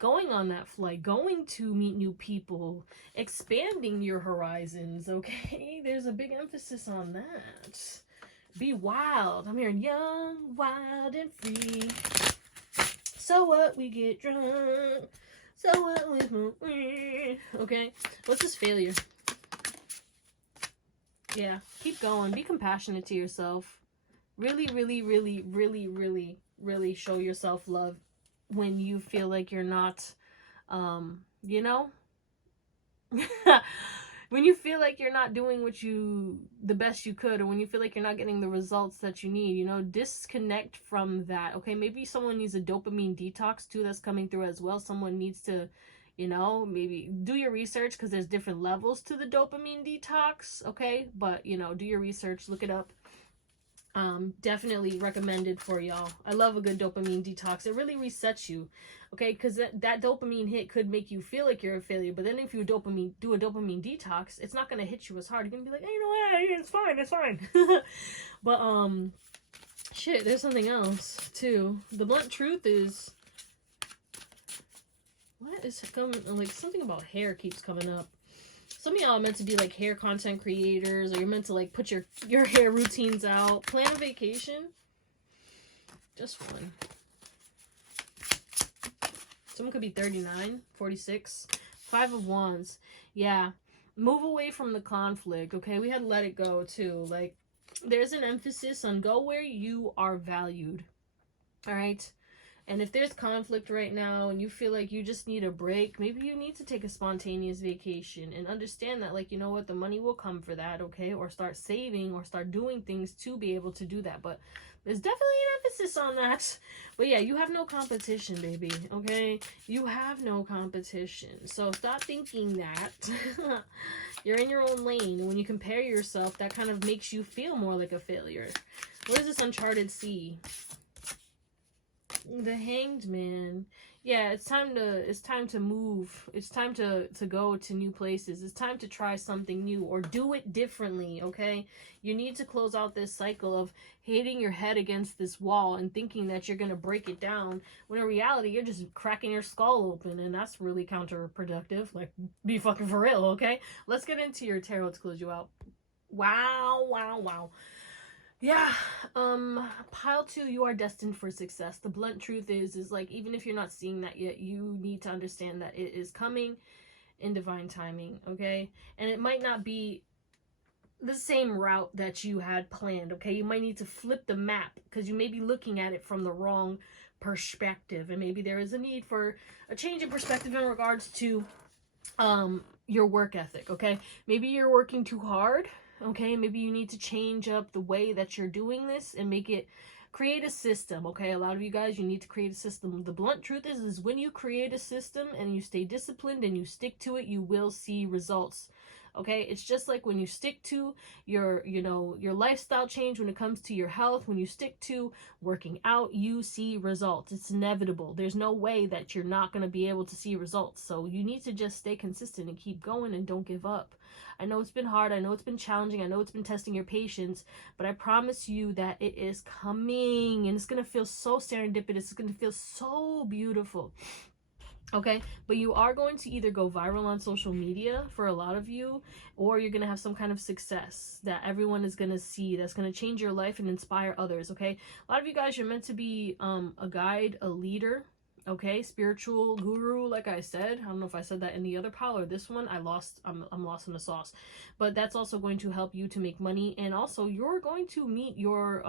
Going on that flight, going to meet new people, expanding your horizons, okay? There's a big emphasis on that. Be wild. I'm hearing young, wild, and free. So what? We get drunk. So what? We smoke weed. Okay? What's this failure? Yeah. Keep going. Be compassionate to yourself. Really, really, really, really, really, really show yourself love when you feel like you're not, you know, when you feel like you're not doing the best you could, or when you feel like you're not getting the results that you need, you know, disconnect from that, okay? Maybe someone needs a dopamine detox too that's coming through as well. Someone needs to, you know, maybe do your research because there's different levels to the dopamine detox, okay? But, you know, do your research, look it up. Definitely recommended for y'all. I love a good dopamine detox. It really resets you, okay? Because that dopamine hit could make you feel like you're a failure, but then if you do a dopamine detox, it's not going to hit you as hard. You're going to be like, hey, you know what? It's fine. But, shit, there's something else, too. The blunt truth is, what is coming? Like, something about hair keeps coming up. Some of y'all are meant to be like hair content creators, or you're meant to like put your hair routines out. Plan a vacation. Just one. Someone could be 39, 46. 5 of Wands. Yeah. Move away from the conflict, okay? We had to let it go too. Like, there's an emphasis on go where you are valued. All right? And if there's conflict right now and you feel like you just need a break, maybe you need to take a spontaneous vacation and understand that, like, you know what, the money will come for that, okay? Or start saving or start doing things to be able to do that. But there's definitely an emphasis on that. But yeah, you have no competition, baby, okay? You have no competition. So stop thinking that. You're in your own lane. And when you compare yourself, that kind of makes you feel more like a failure. What is this uncharted sea? The Hanged Man. Yeah, it's time to move. It's time to go to new places. It's time to try something new or do it differently, okay? You need to close out this cycle of hitting your head against this wall and thinking that you're going to break it down, when in reality you're just cracking your skull open, and that's really counterproductive. Like, be fucking for real, okay? Let's get into your tarot to close you out. Wow. Yeah, pile 2, you are destined for success. The blunt truth is like, even if you're not seeing that yet, you need to understand that it is coming in divine timing, okay? And it might not be the same route that you had planned, okay? You might need to flip the map because you may be looking at it from the wrong perspective, and maybe there is a need for a change in perspective in regards to your work ethic, okay? Maybe you're working too hard. Okay, maybe you need to change up the way that you're doing this and create a system, okay? A lot of you guys, you need to create a system. The blunt truth is when you create a system and you stay disciplined and you stick to it, you will see results, Okay, it's just like when you stick to your, your lifestyle change when it comes to your health, when you stick to working out, you see results. It's inevitable. There's no way that you're not going to be able to see results. So you need to just stay consistent and keep going and don't give up. I know it's been hard. I know it's been challenging. I know it's been testing your patience, but I promise you that it is coming, and it's going to feel so serendipitous. It's going to feel so beautiful. Okay, but you are going to either go viral on social media for a lot of you, or you're going to have some kind of success that everyone is going to see, that's going to change your life and inspire others. Okay, a lot of you guys, you're meant to be a guide, a leader, okay, spiritual guru, like I said. I don't know if I said that in the other pile or this one. I'm lost in the sauce. But that's also going to help you to make money, and also you're going to meet your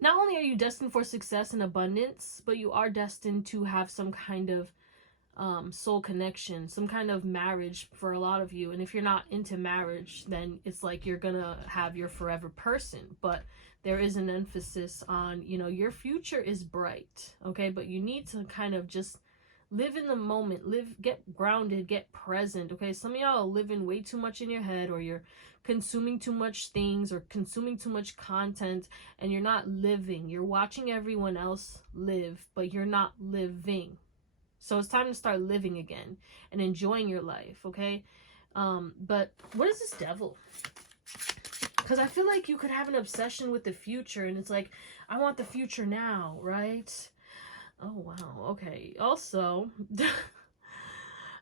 not only are you destined for success and abundance, but you are destined to have some kind of soul connection, some kind of marriage for a lot of you. And if you're not into marriage, then it's like you're gonna have your forever person. But there is an emphasis on, your future is bright, okay? But you need to kind of just live in the moment, get grounded, get present, okay? Some of y'all are living way too much in your head, or you're consuming too much things or consuming too much content, and you're not living. You're watching everyone else live, but you're not living. So it's time to start living again and enjoying your life, okay? But what is this devil? Because I feel like you could have an obsession with the future, and it's like, I want the future now, right? Oh, wow. Okay. Also,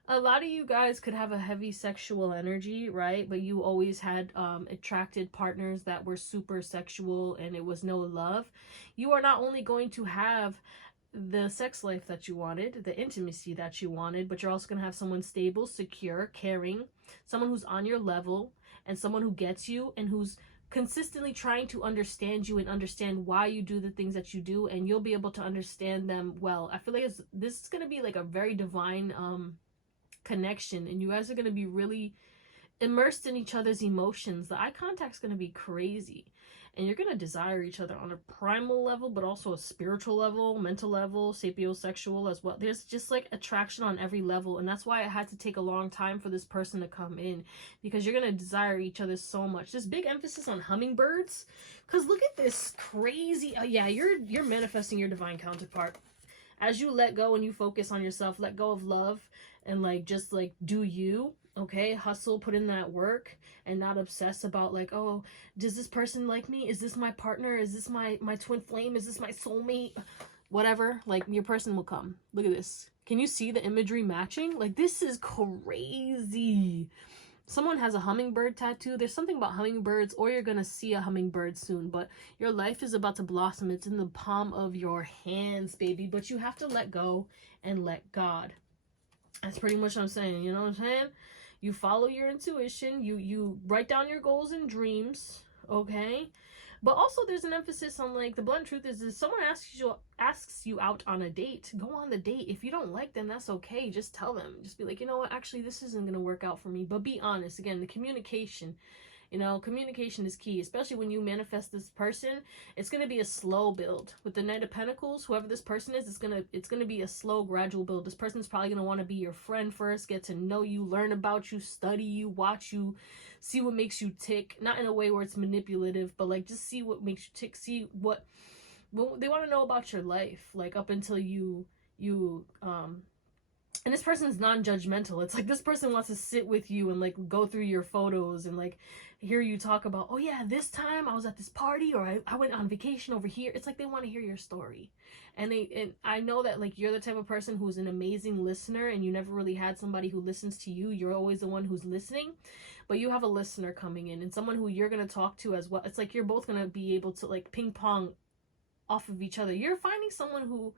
a lot of you guys could have a heavy sexual energy, right? But you always had attracted partners that were super sexual, and it was no love. You are not only going to have the sex life that you wanted, the intimacy that you wanted, but you're also going to have someone stable, secure, caring, someone who's on your level, and someone who gets you and who's consistently trying to understand you and understand why you do the things that you do, and you'll be able to understand them well. I feel like this is going to be like a very divine connection, and you guys are going to be really immersed in each other's emotions. The eye contact's going to be crazy, and you're going to desire each other on a primal level, but also a spiritual level, mental level, sapiosexual as well. There's just like attraction on every level, and that's why it had to take a long time for this person to come in, because you're going to desire each other so much. This big emphasis on hummingbirds, because look at this crazy, yeah, you're manifesting your divine counterpart. As you let go and you focus on yourself, let go of love, and like just like do you, okay? Hustle, put in that work, and not obsess about like, oh, does this person like me? Is this my partner? Is this my twin flame? Is this my soulmate? Whatever, like your person will come. Look at this. Can you see the imagery matching? Like, this is crazy. Someone has a hummingbird tattoo. There's something about hummingbirds, or you're gonna see a hummingbird soon, but your life is about to blossom. It's in the palm of your hands, baby, but you have to let go and let God. That's pretty much what I'm saying. You know what I'm saying? You follow your intuition. You write down your goals and dreams, okay? But also there's an emphasis on, like, the blunt truth is someone asks you out on a date, go on the date. If you don't like them, that's okay. Just tell them. Just be like, you know what? Actually, this isn't going to work out for me. But be honest. Again, the communication. Communication is key, especially when you manifest this person. It's going to be a slow build. With the Knight of Pentacles, whoever this person is, it's going to be a slow, gradual build. This person's probably going to want to be your friend first, get to know you, learn about you, study you, watch you, see what makes you tick. Not in a way where it's manipulative, but like just see what makes you tick, see what they want to know about your life, like up until you and this person's non-judgmental. It's like this person wants to sit with you and like go through your photos and like hear you talk about, oh yeah, this time I was at this party, or I went on vacation over here. It's like they want to hear your story. And I know that like you're the type of person who's an amazing listener, and you never really had somebody who listens to you. You're always the one who's listening, but you have a listener coming in and someone who you're going to talk to as well. It's like you're both going to be able to like ping pong off of each other. You're finding someone who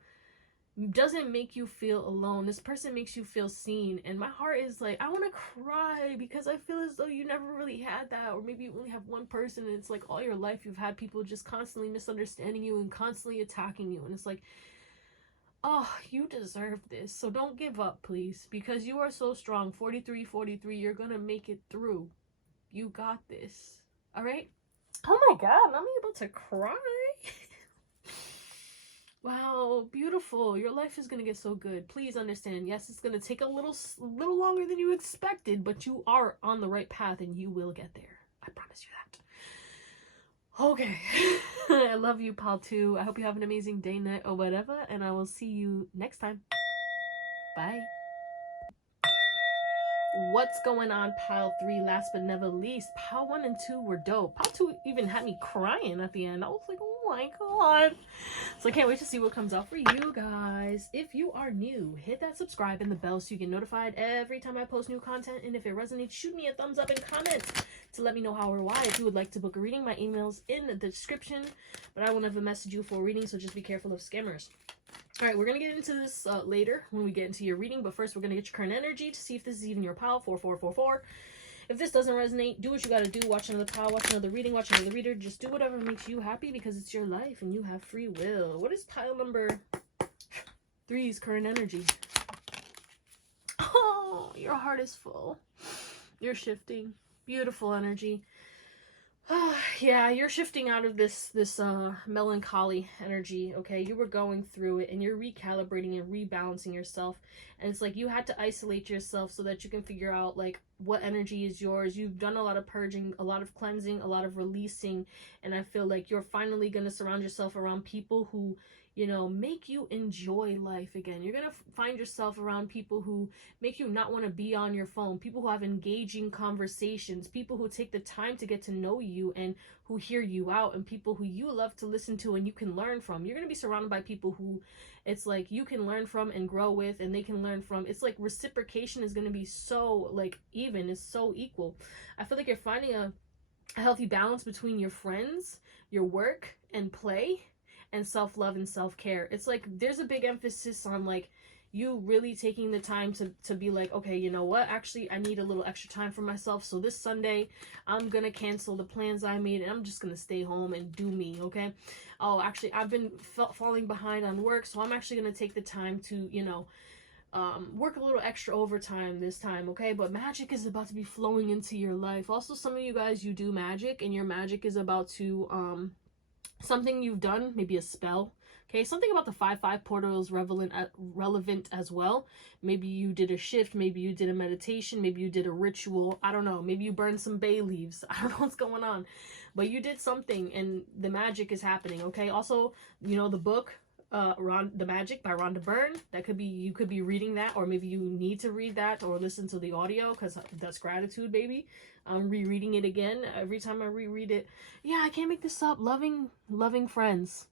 doesn't make you feel alone. This person makes you feel seen, and my heart is like, I want to cry, because I feel as though you never really had that, or maybe you only have one person, and it's like all your life you've had people just constantly misunderstanding you and constantly attacking you, and it's like, oh, you deserve this. So don't give up, please, because you are so strong. 43, you're gonna make it through. You got this. All right? Oh my god, I'm able to cry. Wow, beautiful. Your life is gonna get so good. Please understand. Yes, it's gonna take a little longer than you expected, but you are on the right path and you will get there. I promise you that. Okay. I love you, pal, too. I hope you have an amazing day, night, or whatever, and I will see you next time. Bye. What's going on, pile 3? Last but never least, pile 1 and 2 were dope. Pile 2 even had me crying at the end. I was like, oh my god. So I can't wait to see what comes out for you guys. If you are new, hit that subscribe and the bell so you get notified every time I post new content. And if it resonates, shoot me a thumbs up and comment to let me know how or why. If you would like to book a reading, my email's in the description, but I will never message you for a reading, so just be careful of scammers. All right, we're going to get into this later when we get into your reading, but first we're going to get your current energy to see if this is even your pile, 4444. If this doesn't resonate, do what you got to do. Watch another pile, watch another reading, watch another reader. Just do whatever makes you happy because it's your life and you have free will. What is pile number 3's current energy? Oh, your heart is full. You're shifting. Beautiful energy. Yeah, you're shifting out of this melancholy energy, okay? You were going through it and you're recalibrating and rebalancing yourself, and it's like you had to isolate yourself so that you can figure out like what energy is yours. You've done a lot of purging, a lot of cleansing, a lot of releasing, and I feel like you're finally going to surround yourself around people who, you know, make you enjoy life again. You're going to find yourself around people who make you not want to be on your phone, people who have engaging conversations, people who take the time to get to know you and who hear you out, and people who you love to listen to and you can learn from. You're going to be surrounded by people who it's like you can learn from and grow with, and they can learn from. It's like reciprocation is going to be so like even, it's so equal. I feel like you're finding a healthy balance between your friends, your work, and play, and self-love and self-care. It's like there's a big emphasis on like you really taking the time to be like, okay, you know what, actually I need a little extra time for myself, so this Sunday I'm gonna cancel the plans I made and I'm just gonna stay home and do me, okay? Oh, actually I've been falling behind on work, so I'm actually gonna take the time to, you know, work a little extra overtime this time, okay? But magic is about to be flowing into your life. Also, some of you guys, you do magic and your magic is about to something you've done, maybe a spell, okay? Something about the 5/5 portal is relevant as well. Maybe you did a shift, maybe you did a meditation, maybe you did a ritual, I don't know, maybe you burned some bay leaves, I don't know what's going on, but you did something and the magic is happening, okay? Also, you know, the book The Magic by Rhonda Byrne, that could be, you could be reading that, or maybe you need to read that or listen to the audio, because that's gratitude, baby. I'm rereading it again every time I reread it. Yeah, I can't make this up. Loving friends.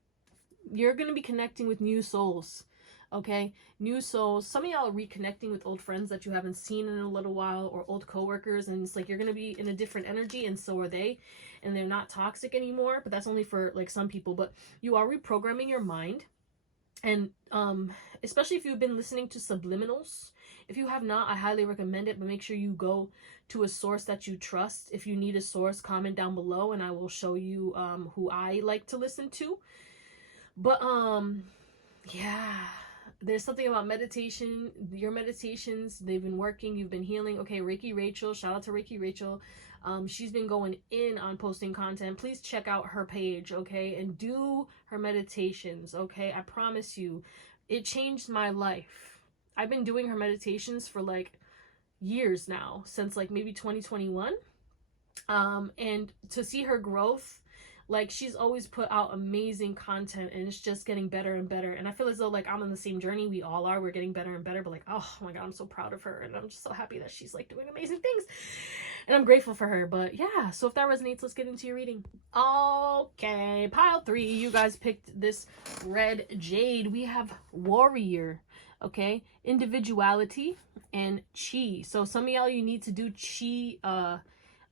You're gonna be connecting with new souls, okay? New souls. Some of y'all are reconnecting with old friends that you haven't seen in a little while, or old coworkers, and it's like you're gonna be in a different energy, and so are they, and they're not toxic anymore. But that's only for like some people. But you are reprogramming your mind. And especially if you've been listening to subliminals. If you have not, I highly recommend it, but make sure you go to a source that you trust. If you need a source, comment down below and I will show you who I like to listen to. But yeah, there's something about meditation. Your meditations, they've been working, you've been healing. Okay, Reiki Rachel, shout out to Reiki Rachel. She's been going in on posting content. Please check out her page, okay? And do her meditations, okay? I promise you, it changed my life. I've been doing her meditations for like years now, since like maybe 2021. And to see her growth, like she's always put out amazing content and it's just getting better and better. And I feel as though like I'm on the same journey. We all are. We're getting better and better. But like, oh my God, I'm so proud of her. And I'm just so happy that she's like doing amazing things. And I'm grateful for her. But yeah, so if that resonates, let's get into your reading. Okay, pile 3. You guys picked this red jade. We have warrior, okay? Individuality and chi. So some of y'all, you need to do chi, a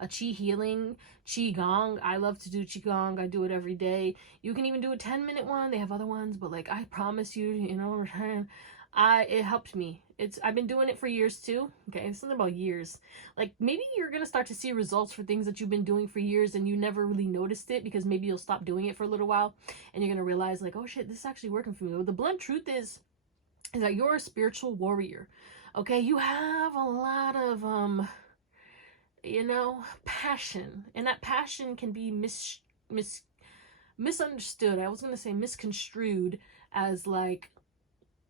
chi healing, qi gong. I love to do qi gong. I do it every day. You can even do a 10-minute one. They have other ones, but like I promise you, you know, it helped me. I've been doing it for years too. Okay, it's something about years. Like maybe you're gonna start to see results for things that you've been doing for years and you never really noticed it, because maybe you'll stop doing it for a little while and you're gonna realize like, oh shit, this is actually working for me. But the blunt truth is that you're a spiritual warrior. Okay, you have a lot of you know, passion, and that passion can be misunderstood. I was going to say misconstrued as like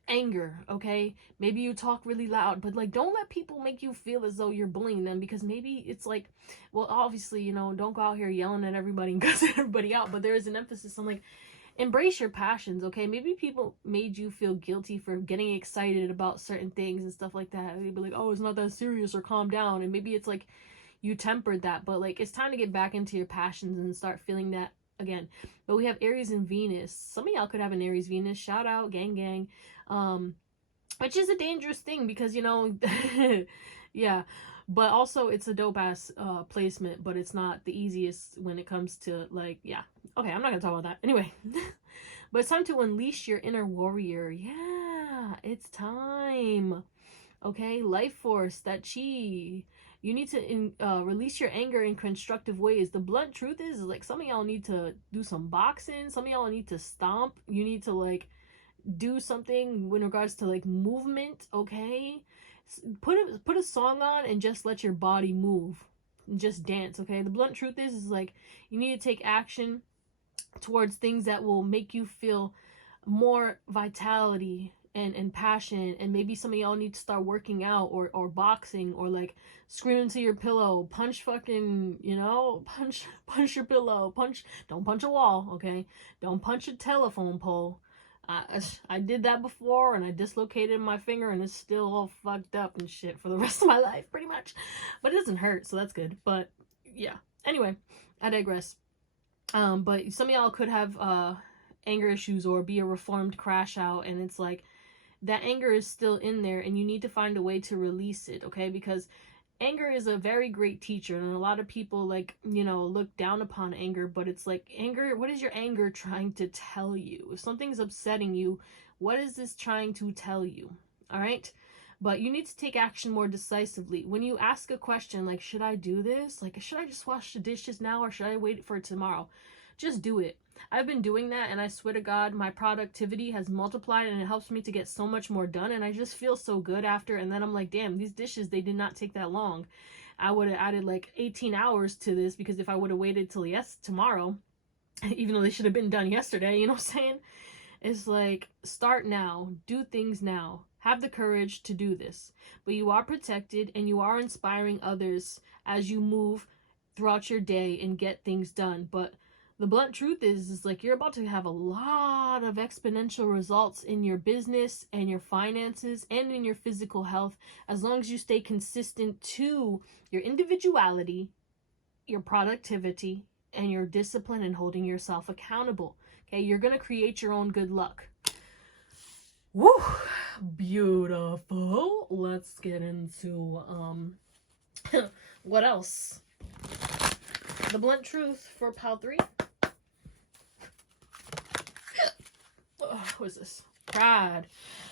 anger, okay? Maybe you talk really loud, but like don't let people make you feel as though you're bullying them, because maybe it's like, well, obviously, you know, don't go out here yelling at everybody and cussing everybody out, but there is an emphasis on like, embrace your passions, okay? Maybe people made you feel guilty for getting excited about certain things and stuff like that. They'd be like, oh, it's not that serious, or calm down. And maybe it's like you tempered that, but like it's time to get back into your passions and start feeling that again. But we have Aries and Venus. Some of y'all could have an Aries Venus. Shout out, gang gang. Which is a dangerous thing because, you know, yeah, but also it's a dope ass placement, but it's not the easiest when it comes to like, yeah, okay, I'm not gonna talk about that anyway. But it's time to unleash your inner warrior. Yeah, it's time. Okay, life force, that chi. You need to release your anger in constructive ways. The blunt truth is like, some of y'all need to do some boxing. Some of y'all need to stomp. You need to like do something in regards to like movement, okay? Put a song on and just let your body move and just dance, okay? The blunt truth is like, you need to take action towards things that will make you feel more vitality and passion. And maybe some of y'all need to start working out or boxing, or like scream into your pillow, punch fucking, you know, punch your pillow, don't punch a wall, okay? Don't punch a telephone pole. I did that before and I dislocated my finger and it's still all fucked up and shit for the rest of my life, pretty much. But it doesn't hurt, so that's good. But yeah, anyway, I digress. But some of y'all could have anger issues or be a reformed crash out, and it's like that anger is still in there and you need to find a way to release it, okay? Because anger is a very great teacher, and a lot of people, like, you know, look down upon anger, but it's like, anger, what is your anger trying to tell you? If something's upsetting you, what is this trying to tell you? All right? But you need to take action more decisively. When you ask a question like, should I do this? Like, should I just wash the dishes now, or should I wait for tomorrow? Just do it. I've been doing that, and I swear to God, my productivity has multiplied, and it helps me to get so much more done, and I just feel so good after. And then I'm like, damn, these dishes, they did not take that long. I would have added like 18 hours to this, because if I would have waited till tomorrow, even though they should have been done yesterday, you know what I'm saying? It's like, start now, do things now, have the courage to do this. But you are protected, and you are inspiring others as you move throughout your day and get things done. But the blunt truth is like, you're about to have a lot of exponential results in your business and your finances and in your physical health, as long as you stay consistent to your individuality, your productivity, and your discipline, and holding yourself accountable. Okay, you're gonna create your own good luck. Woo! Beautiful. Let's get into what else? The blunt truth for pile 3. What is this? Pride.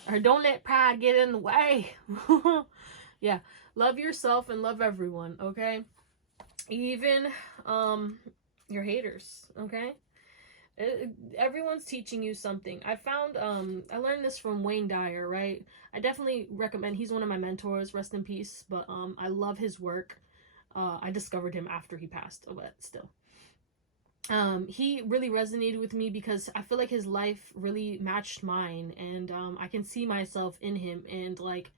Or don't let pride get in the way. Yeah. Love yourself and love everyone, okay? Even your haters, okay? Everyone's teaching you something. I found I learned this from Wayne Dyer, right? I definitely recommend, he's one of my mentors, rest in peace, but I love his work. I discovered him after he passed, but still. He really resonated with me because I feel like his life really matched mine, and I can see myself in him. And like,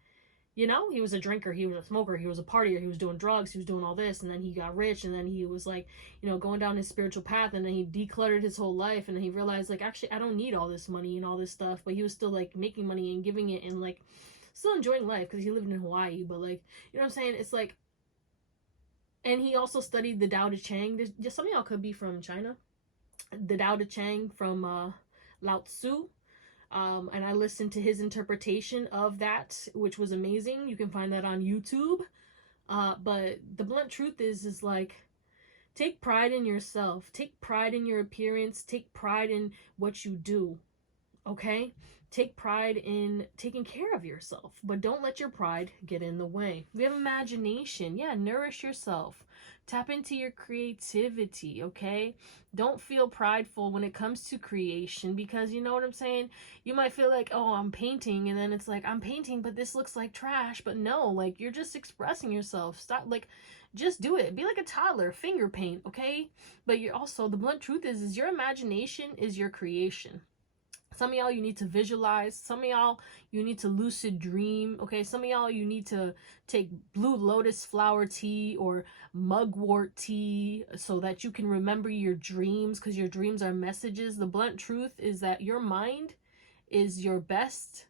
you know, he was a drinker, he was a smoker, he was a partier, he was doing drugs, he was doing all this, and then he got rich, and then he was like, you know, going down his spiritual path, and then he decluttered his whole life, and then he realized like, actually, I don't need all this money and all this stuff, but he was still like making money and giving it, and like still enjoying life because he lived in Hawaii. But like, you know what I'm saying? It's like, and he also studied the Tao Te Ching. Just some of y'all could be from China. The Tao Te Ching from Lao Tzu. And I listened to his interpretation of that, which was amazing. You can find that on YouTube. But the blunt truth is like, take pride in yourself. Take pride in your appearance. Take pride in what you do. Okay? Take pride in taking care of yourself, but don't let your pride get in the way. We have imagination. Yeah, nourish yourself. Tap into your creativity, okay? Don't feel prideful when it comes to creation, because you know what I'm saying? You might feel like, oh, I'm painting, and then it's like, I'm painting, but this looks like trash. But no, like, you're just expressing yourself. Stop, like, just do it. Be like a toddler, finger paint, okay? But you're also, the blunt truth is your imagination is your creation. Some of y'all, you need to visualize. Some of y'all, you need to lucid dream. Okay, some of y'all, you need to take blue lotus flower tea or mugwort tea so that you can remember your dreams, because your dreams are messages. The blunt truth is that your mind is your best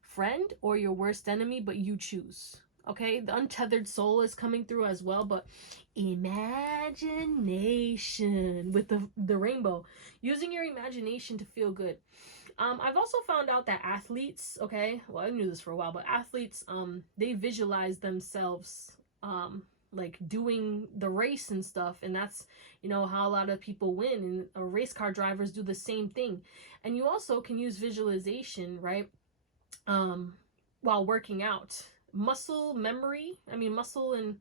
friend or your worst enemy, but you choose. Okay, the untethered soul is coming through as well, but imagination with the rainbow, using your imagination to feel good. I've also found out that athletes, okay, well, I knew this for a while, but athletes, they visualize themselves like doing the race and stuff, and that's, you know, how a lot of people win. And race car drivers do the same thing. And you also can use visualization, right, while working out. Muscle memory, I mean, muscle and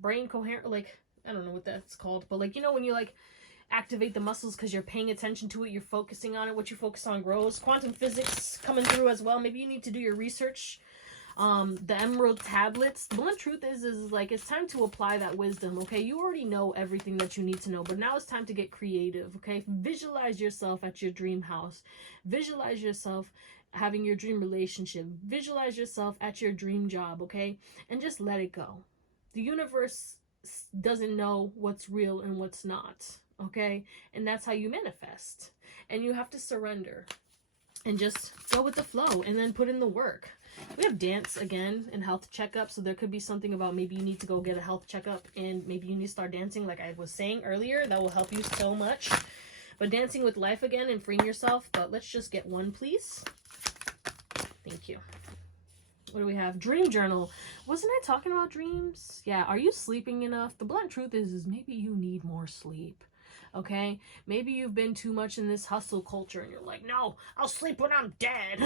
brain coherent, like, I don't know what that's called, but like, you know, when you like activate the muscles because you're paying attention to it, you're focusing on it, what you focus on grows. Quantum physics coming through as well. Maybe you need to do your research. The emerald tablets. The blunt truth is like, it's time to apply that wisdom. Okay, you already know everything that you need to know, but now it's time to get creative. Okay, visualize yourself at your dream house. Visualize yourself having your dream relationship. Visualize yourself at your dream job. Okay, and just let it go. The universe doesn't know what's real and what's not. Okay, and that's how you manifest. And you have to surrender and just go with the flow and then put in the work. We have dance again and health checkup, so there could be something about maybe you need to go get a health checkup and maybe you need to start dancing like I was saying earlier. That will help you so much. But dancing with life again and freeing yourself. But let's just get one, please. Thank you. What do we have? Dream journal. Wasn't I talking about dreams? Yeah. Are you sleeping enough? The blunt truth is maybe you need more sleep. Okay, maybe you've been too much in this hustle culture and you're like, no, I'll sleep when I'm dead.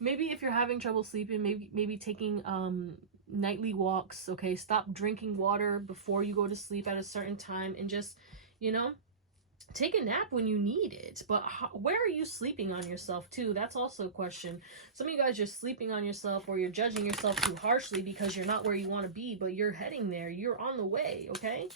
Maybe if you're having trouble sleeping, maybe taking nightly walks. Okay, stop drinking water before you go to sleep at a certain time, and just, you know, take a nap when you need it. But where are you sleeping on yourself too? That's also a question. Some of you guys are sleeping on yourself, or you're judging yourself too harshly because you're not where you want to be, but you're heading there. You're on the way. Okay,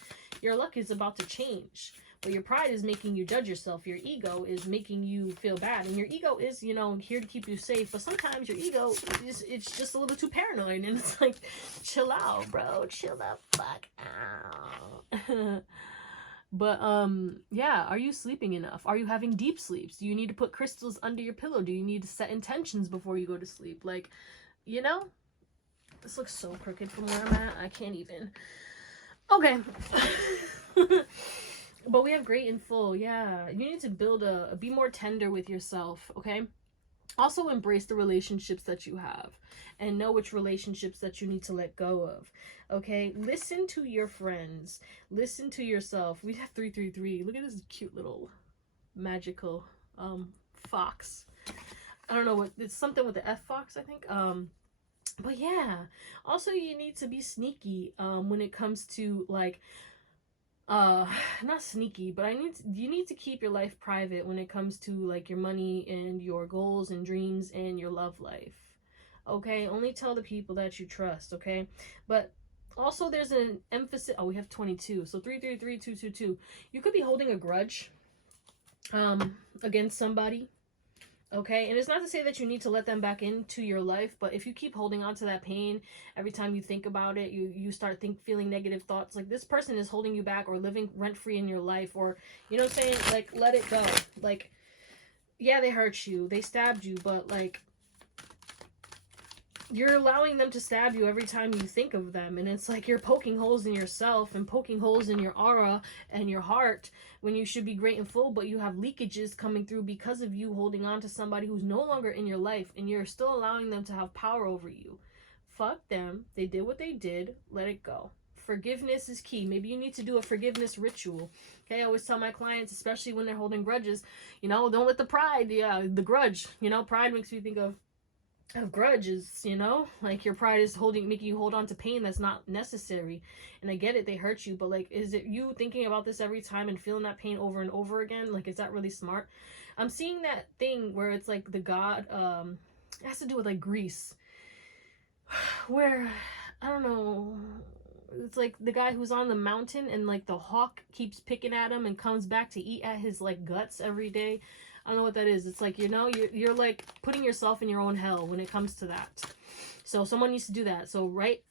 your luck is about to change, but your pride is making you judge yourself. Your ego is making you feel bad, and your ego is, you know, here to keep you safe. But sometimes your ego is, it's just a little too paranoid, and it's like, chill out, bro, chill the fuck out. But yeah, are you sleeping enough? Are you having deep sleeps? Do you need to put crystals under your pillow? Do you need to set intentions before you go to sleep? Like, you know, this looks so crooked from where I'm at. I can't even. Okay. But we have great and full. Yeah, you need to be more tender with yourself. Okay, also embrace the relationships that you have and know which relationships that you need to let go of. Okay, listen to your friends, listen to yourself. We have 333. Look at this cute little magical fox. I don't know what, it's something with the F fox, I think. But yeah, also you need to be sneaky when it comes to like not sneaky, but you need to keep your life private when it comes to like your money and your goals and dreams and your love life. Okay, only tell the people that you trust. Okay, but also there's an emphasis. Oh, we have 22, so 333 222. You could be holding a grudge against somebody. Okay, and it's not to say that you need to let them back into your life, but if you keep holding on to that pain, every time you think about it, you start feeling negative thoughts. Like, this person is holding you back or living rent-free in your life, or, you know what I'm saying? Like, let it go. Like, yeah, they hurt you, they stabbed you, but like, you're allowing them to stab you every time you think of them, and it's like you're poking holes in yourself and poking holes in your aura and your heart when you should be great and full, but you have leakages coming through because of you holding on to somebody who's no longer in your life, and you're still allowing them to have power over you. Fuck them. They did what they did. Let it go. Forgiveness is key. Maybe you need to do a forgiveness ritual. Okay, I always tell my clients, especially when they're holding grudges, you know, don't let the the grudge, you know, pride makes me think of grudges, you know, like your pride is making you hold on to pain that's not necessary. And I get it, they hurt you, but like, is it you thinking about this every time and feeling that pain over and over again? Like, is that really smart? I'm seeing that thing where it's like the god, it has to do with like Greece, where, I don't know, it's like the guy who's on the mountain and like the hawk keeps picking at him and comes back to eat at his like guts every day. I don't know what that is. It's like, you know, you're like putting yourself in your own hell when it comes to that. So someone needs to do that. So write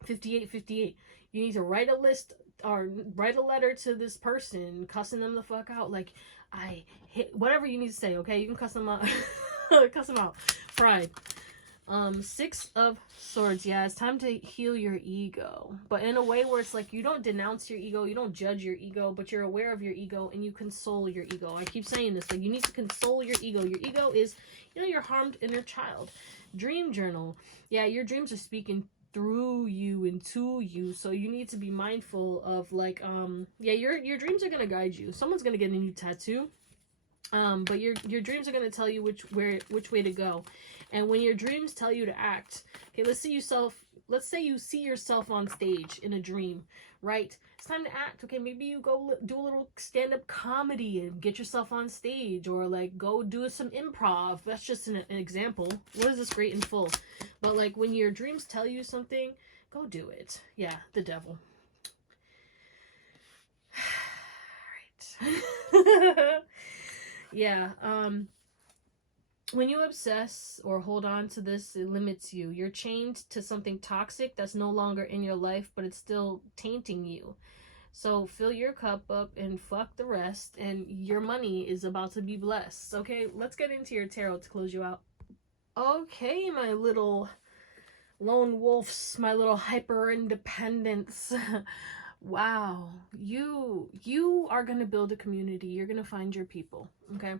5858. You need to write a list or write a letter to this person, cussing them the fuck out. Like, I hate, whatever you need to say, okay? You can cuss them out. Cuss them out. Pride. 6 of Swords. Yeah, it's time to heal your ego, but in a way where it's like you don't denounce your ego, you don't judge your ego, but you're aware of your ego and you console your ego. I keep saying this, like, you need to console your ego. Your ego is, you know, your harmed inner child. Dream journal. Yeah, your dreams are speaking through you and to you, so you need to be mindful of, like, yeah, your dreams are gonna guide you. Someone's gonna get a new tattoo, but your dreams are gonna tell you which way to go. And when your dreams tell you to act, okay, let's say you see yourself on stage in a dream, right? It's time to act. Okay, maybe you go do a little stand-up comedy and get yourself on stage, or like go do some improv. That's just an example. What is this great in full? But like when your dreams tell you something, go do it. Yeah, the devil. Right. Yeah, when you obsess or hold on to this, it limits you. You're chained to something toxic that's no longer in your life, but it's still tainting you. So fill your cup up and fuck the rest, and your money is about to be blessed. Okay, let's get into your tarot to close you out. Okay, my little lone wolves, my little hyper independents. Wow, you are gonna build a community. You're gonna find your people. Okay,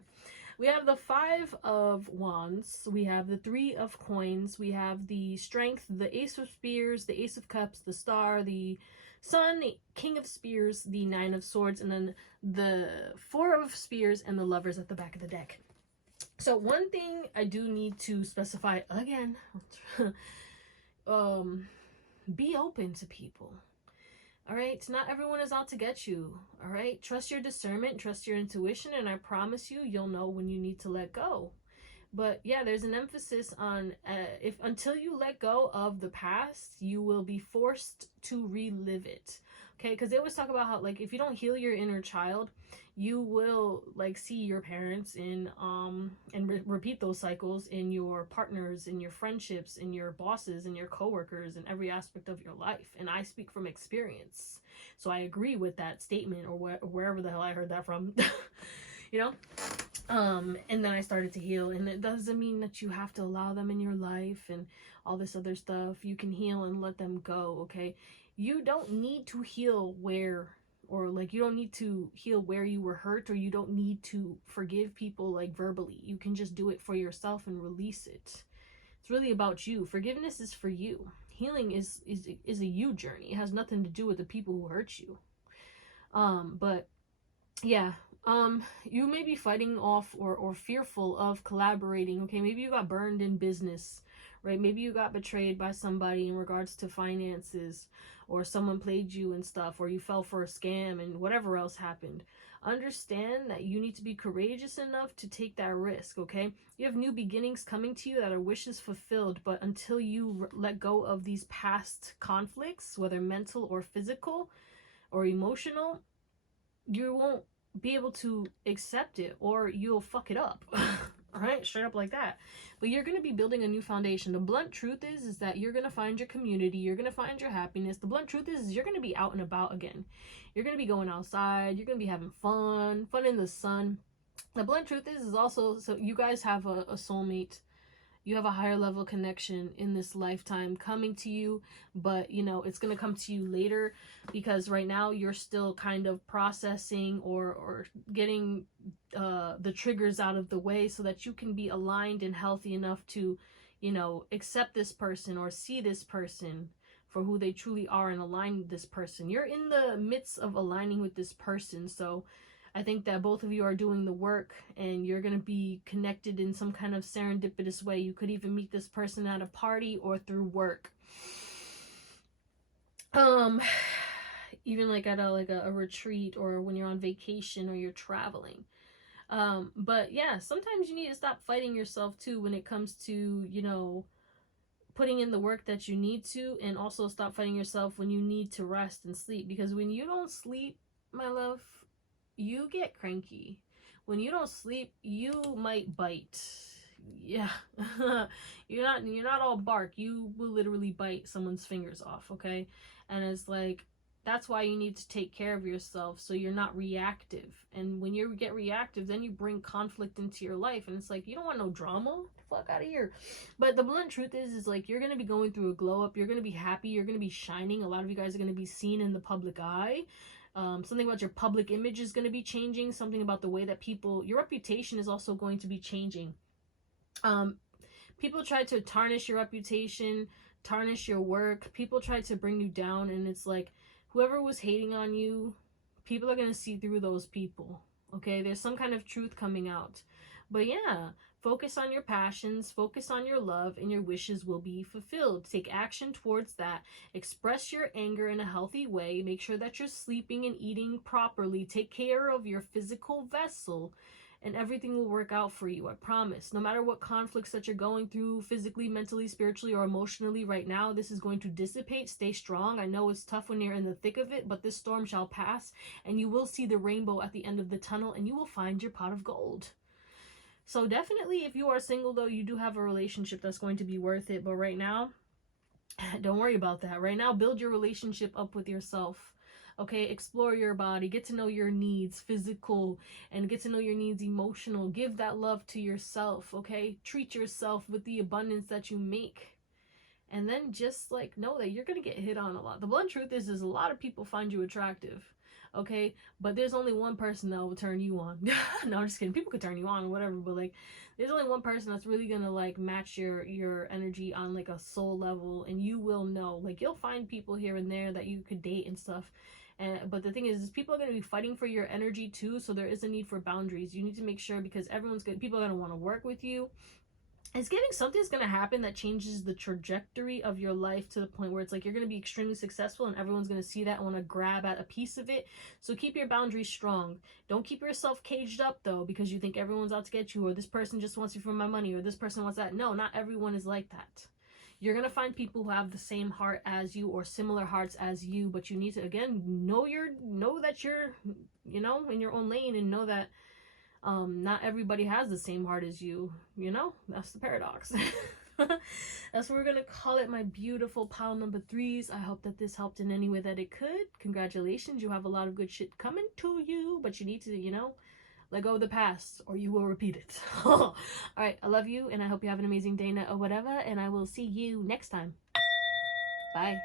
we have the 5 of Wands, we have the 3 of Coins, we have the Strength, the Ace of Spears, the Ace of Cups, the Star, the Sun, the King of Spears, the 9 of Swords, and then the 4 of Spears and the Lovers at the back of the deck. So one thing I do need to specify again, be open to people. All right, not everyone is out to get you. All right, trust your discernment, trust your intuition, and I promise you, you'll know when you need to let go. But yeah, there's an emphasis on if until you let go of the past, you will be forced to relive it. Okay, because they always talk about how, like, if you don't heal your inner child, you will like see your parents in and repeat those cycles in your partners, in your friendships, in your bosses, in your coworkers, in every aspect of your life. And I speak from experience, so I agree with that statement, or wherever the hell I heard that from. You know. And then I started to heal, and it doesn't mean that you have to allow them in your life and all this other stuff. You can heal and let them go. Okay, you don't need to heal where, or like, you don't need to heal where you were hurt, or you don't need to forgive people like verbally. You can just do it for yourself and release it. It's really about you. Forgiveness is for you. Healing is a you journey. It has nothing to do with the people who hurt you. But yeah, you may be fighting off or fearful of collaborating. Okay, maybe you got burned in business, right? Maybe you got betrayed by somebody in regards to finances, or someone played you and stuff, or you fell for a scam and whatever else happened. Understand that you need to be courageous enough to take that risk. Okay, you have new beginnings coming to you that are wishes fulfilled, but until you let go of these past conflicts, whether mental or physical or emotional, you won't be able to accept it, or you'll fuck it up. All right, straight up like that. But you're going to be building a new foundation. The blunt truth is that you're going to find your community, you're going to find your happiness. The blunt truth is you're going to be out and about again. You're going to be going outside, you're going to be having fun in the sun. The blunt truth is also, so you guys have a soulmate. You have a higher level connection in this lifetime coming to you, but you know, it's going to come to you later, because right now you're still kind of processing or getting the triggers out of the way, so that you can be aligned and healthy enough to, you know, accept this person or see this person for who they truly are and align with this person. You're in the midst of aligning with this person, so I think that both of you are doing the work, and you're going to be connected in some kind of serendipitous way. You could even meet this person at a party or through work. Even like at a retreat, or when you're on vacation or you're traveling. But yeah, sometimes you need to stop fighting yourself too when it comes to, you know, putting in the work that you need to, and also stop fighting yourself when you need to rest and sleep, because when you don't sleep, my love, you get cranky. when you don't sleep, you might bite. Yeah. you're not all bark. You will literally bite someone's fingers off, okay? And it's like, that's why you need to take care of yourself so you're not reactive. And when you get reactive, then you bring conflict into your life, and it's like, you don't want no drama. Fuck out of here. But the blunt truth is like, you're gonna be going through a glow up. You're gonna be happy. You're gonna be shining. A lot of you guys are gonna be seen in the public eye. Something about your public image is going to be changing. Something about the way that people, your reputation is also going to be changing. People try to tarnish your reputation, tarnish your work. People try to bring you down, and it's like, whoever was hating on you, people are going to see through those people. Okay, there's some kind of truth coming out. But yeah, focus on your passions, focus on your love, and your wishes will be fulfilled. Take action towards that. Express your anger in a healthy way. Make sure that you're sleeping and eating properly. Take care of your physical vessel, and everything will work out for you, I promise. No matter what conflicts that you're going through physically, mentally, spiritually, or emotionally right now, this is going to dissipate. Stay strong. I know it's tough when you're in the thick of it, but this storm shall pass, and you will see the rainbow at the end of the tunnel, and you will find your pot of gold. So definitely, if you are single, though, you do have a relationship that's going to be worth it. But right now, don't worry about that. Right now, build your relationship up with yourself. Okay, explore your body, get to know your needs, physical, and get to know your needs, emotional. Give that love to yourself, okay? Treat yourself with the abundance that you make. And then just like know that you're going to get hit on a lot. The blunt truth is a lot of people find you attractive. Okay, but there's only one person that will turn you on. No, I'm just kidding. People could turn you on or whatever, but like, there's only one person that's really gonna like match your energy on like a soul level, and you will know. Like, you'll find people here and there that you could date and stuff. But the thing is people are going to be fighting for your energy too, so there is a need for boundaries. You need to make sure, because people are going to want to work with you. It's giving something's going to happen that changes the trajectory of your life to the point where it's like you're going to be extremely successful, and everyone's going to see that and want to grab at a piece of it. So keep your boundaries strong. Don't keep yourself caged up, though, because you think everyone's out to get you, or this person just wants you for my money, or this person wants that. No, not everyone is like that. You're going to find people who have the same heart as you or similar hearts as you, but you need to, again, know that you're, in your own lane, and know that not everybody has the same heart as you. That's the paradox. That's what we're going to call it, my beautiful pile number 3s. I hope that this helped in any way that it could. Congratulations. You have a lot of good shit coming to you, but you need to, let go of the past, or you will repeat it. All right, I love you, and I hope you have an amazing day, night, or whatever, and I will see you next time. Bye.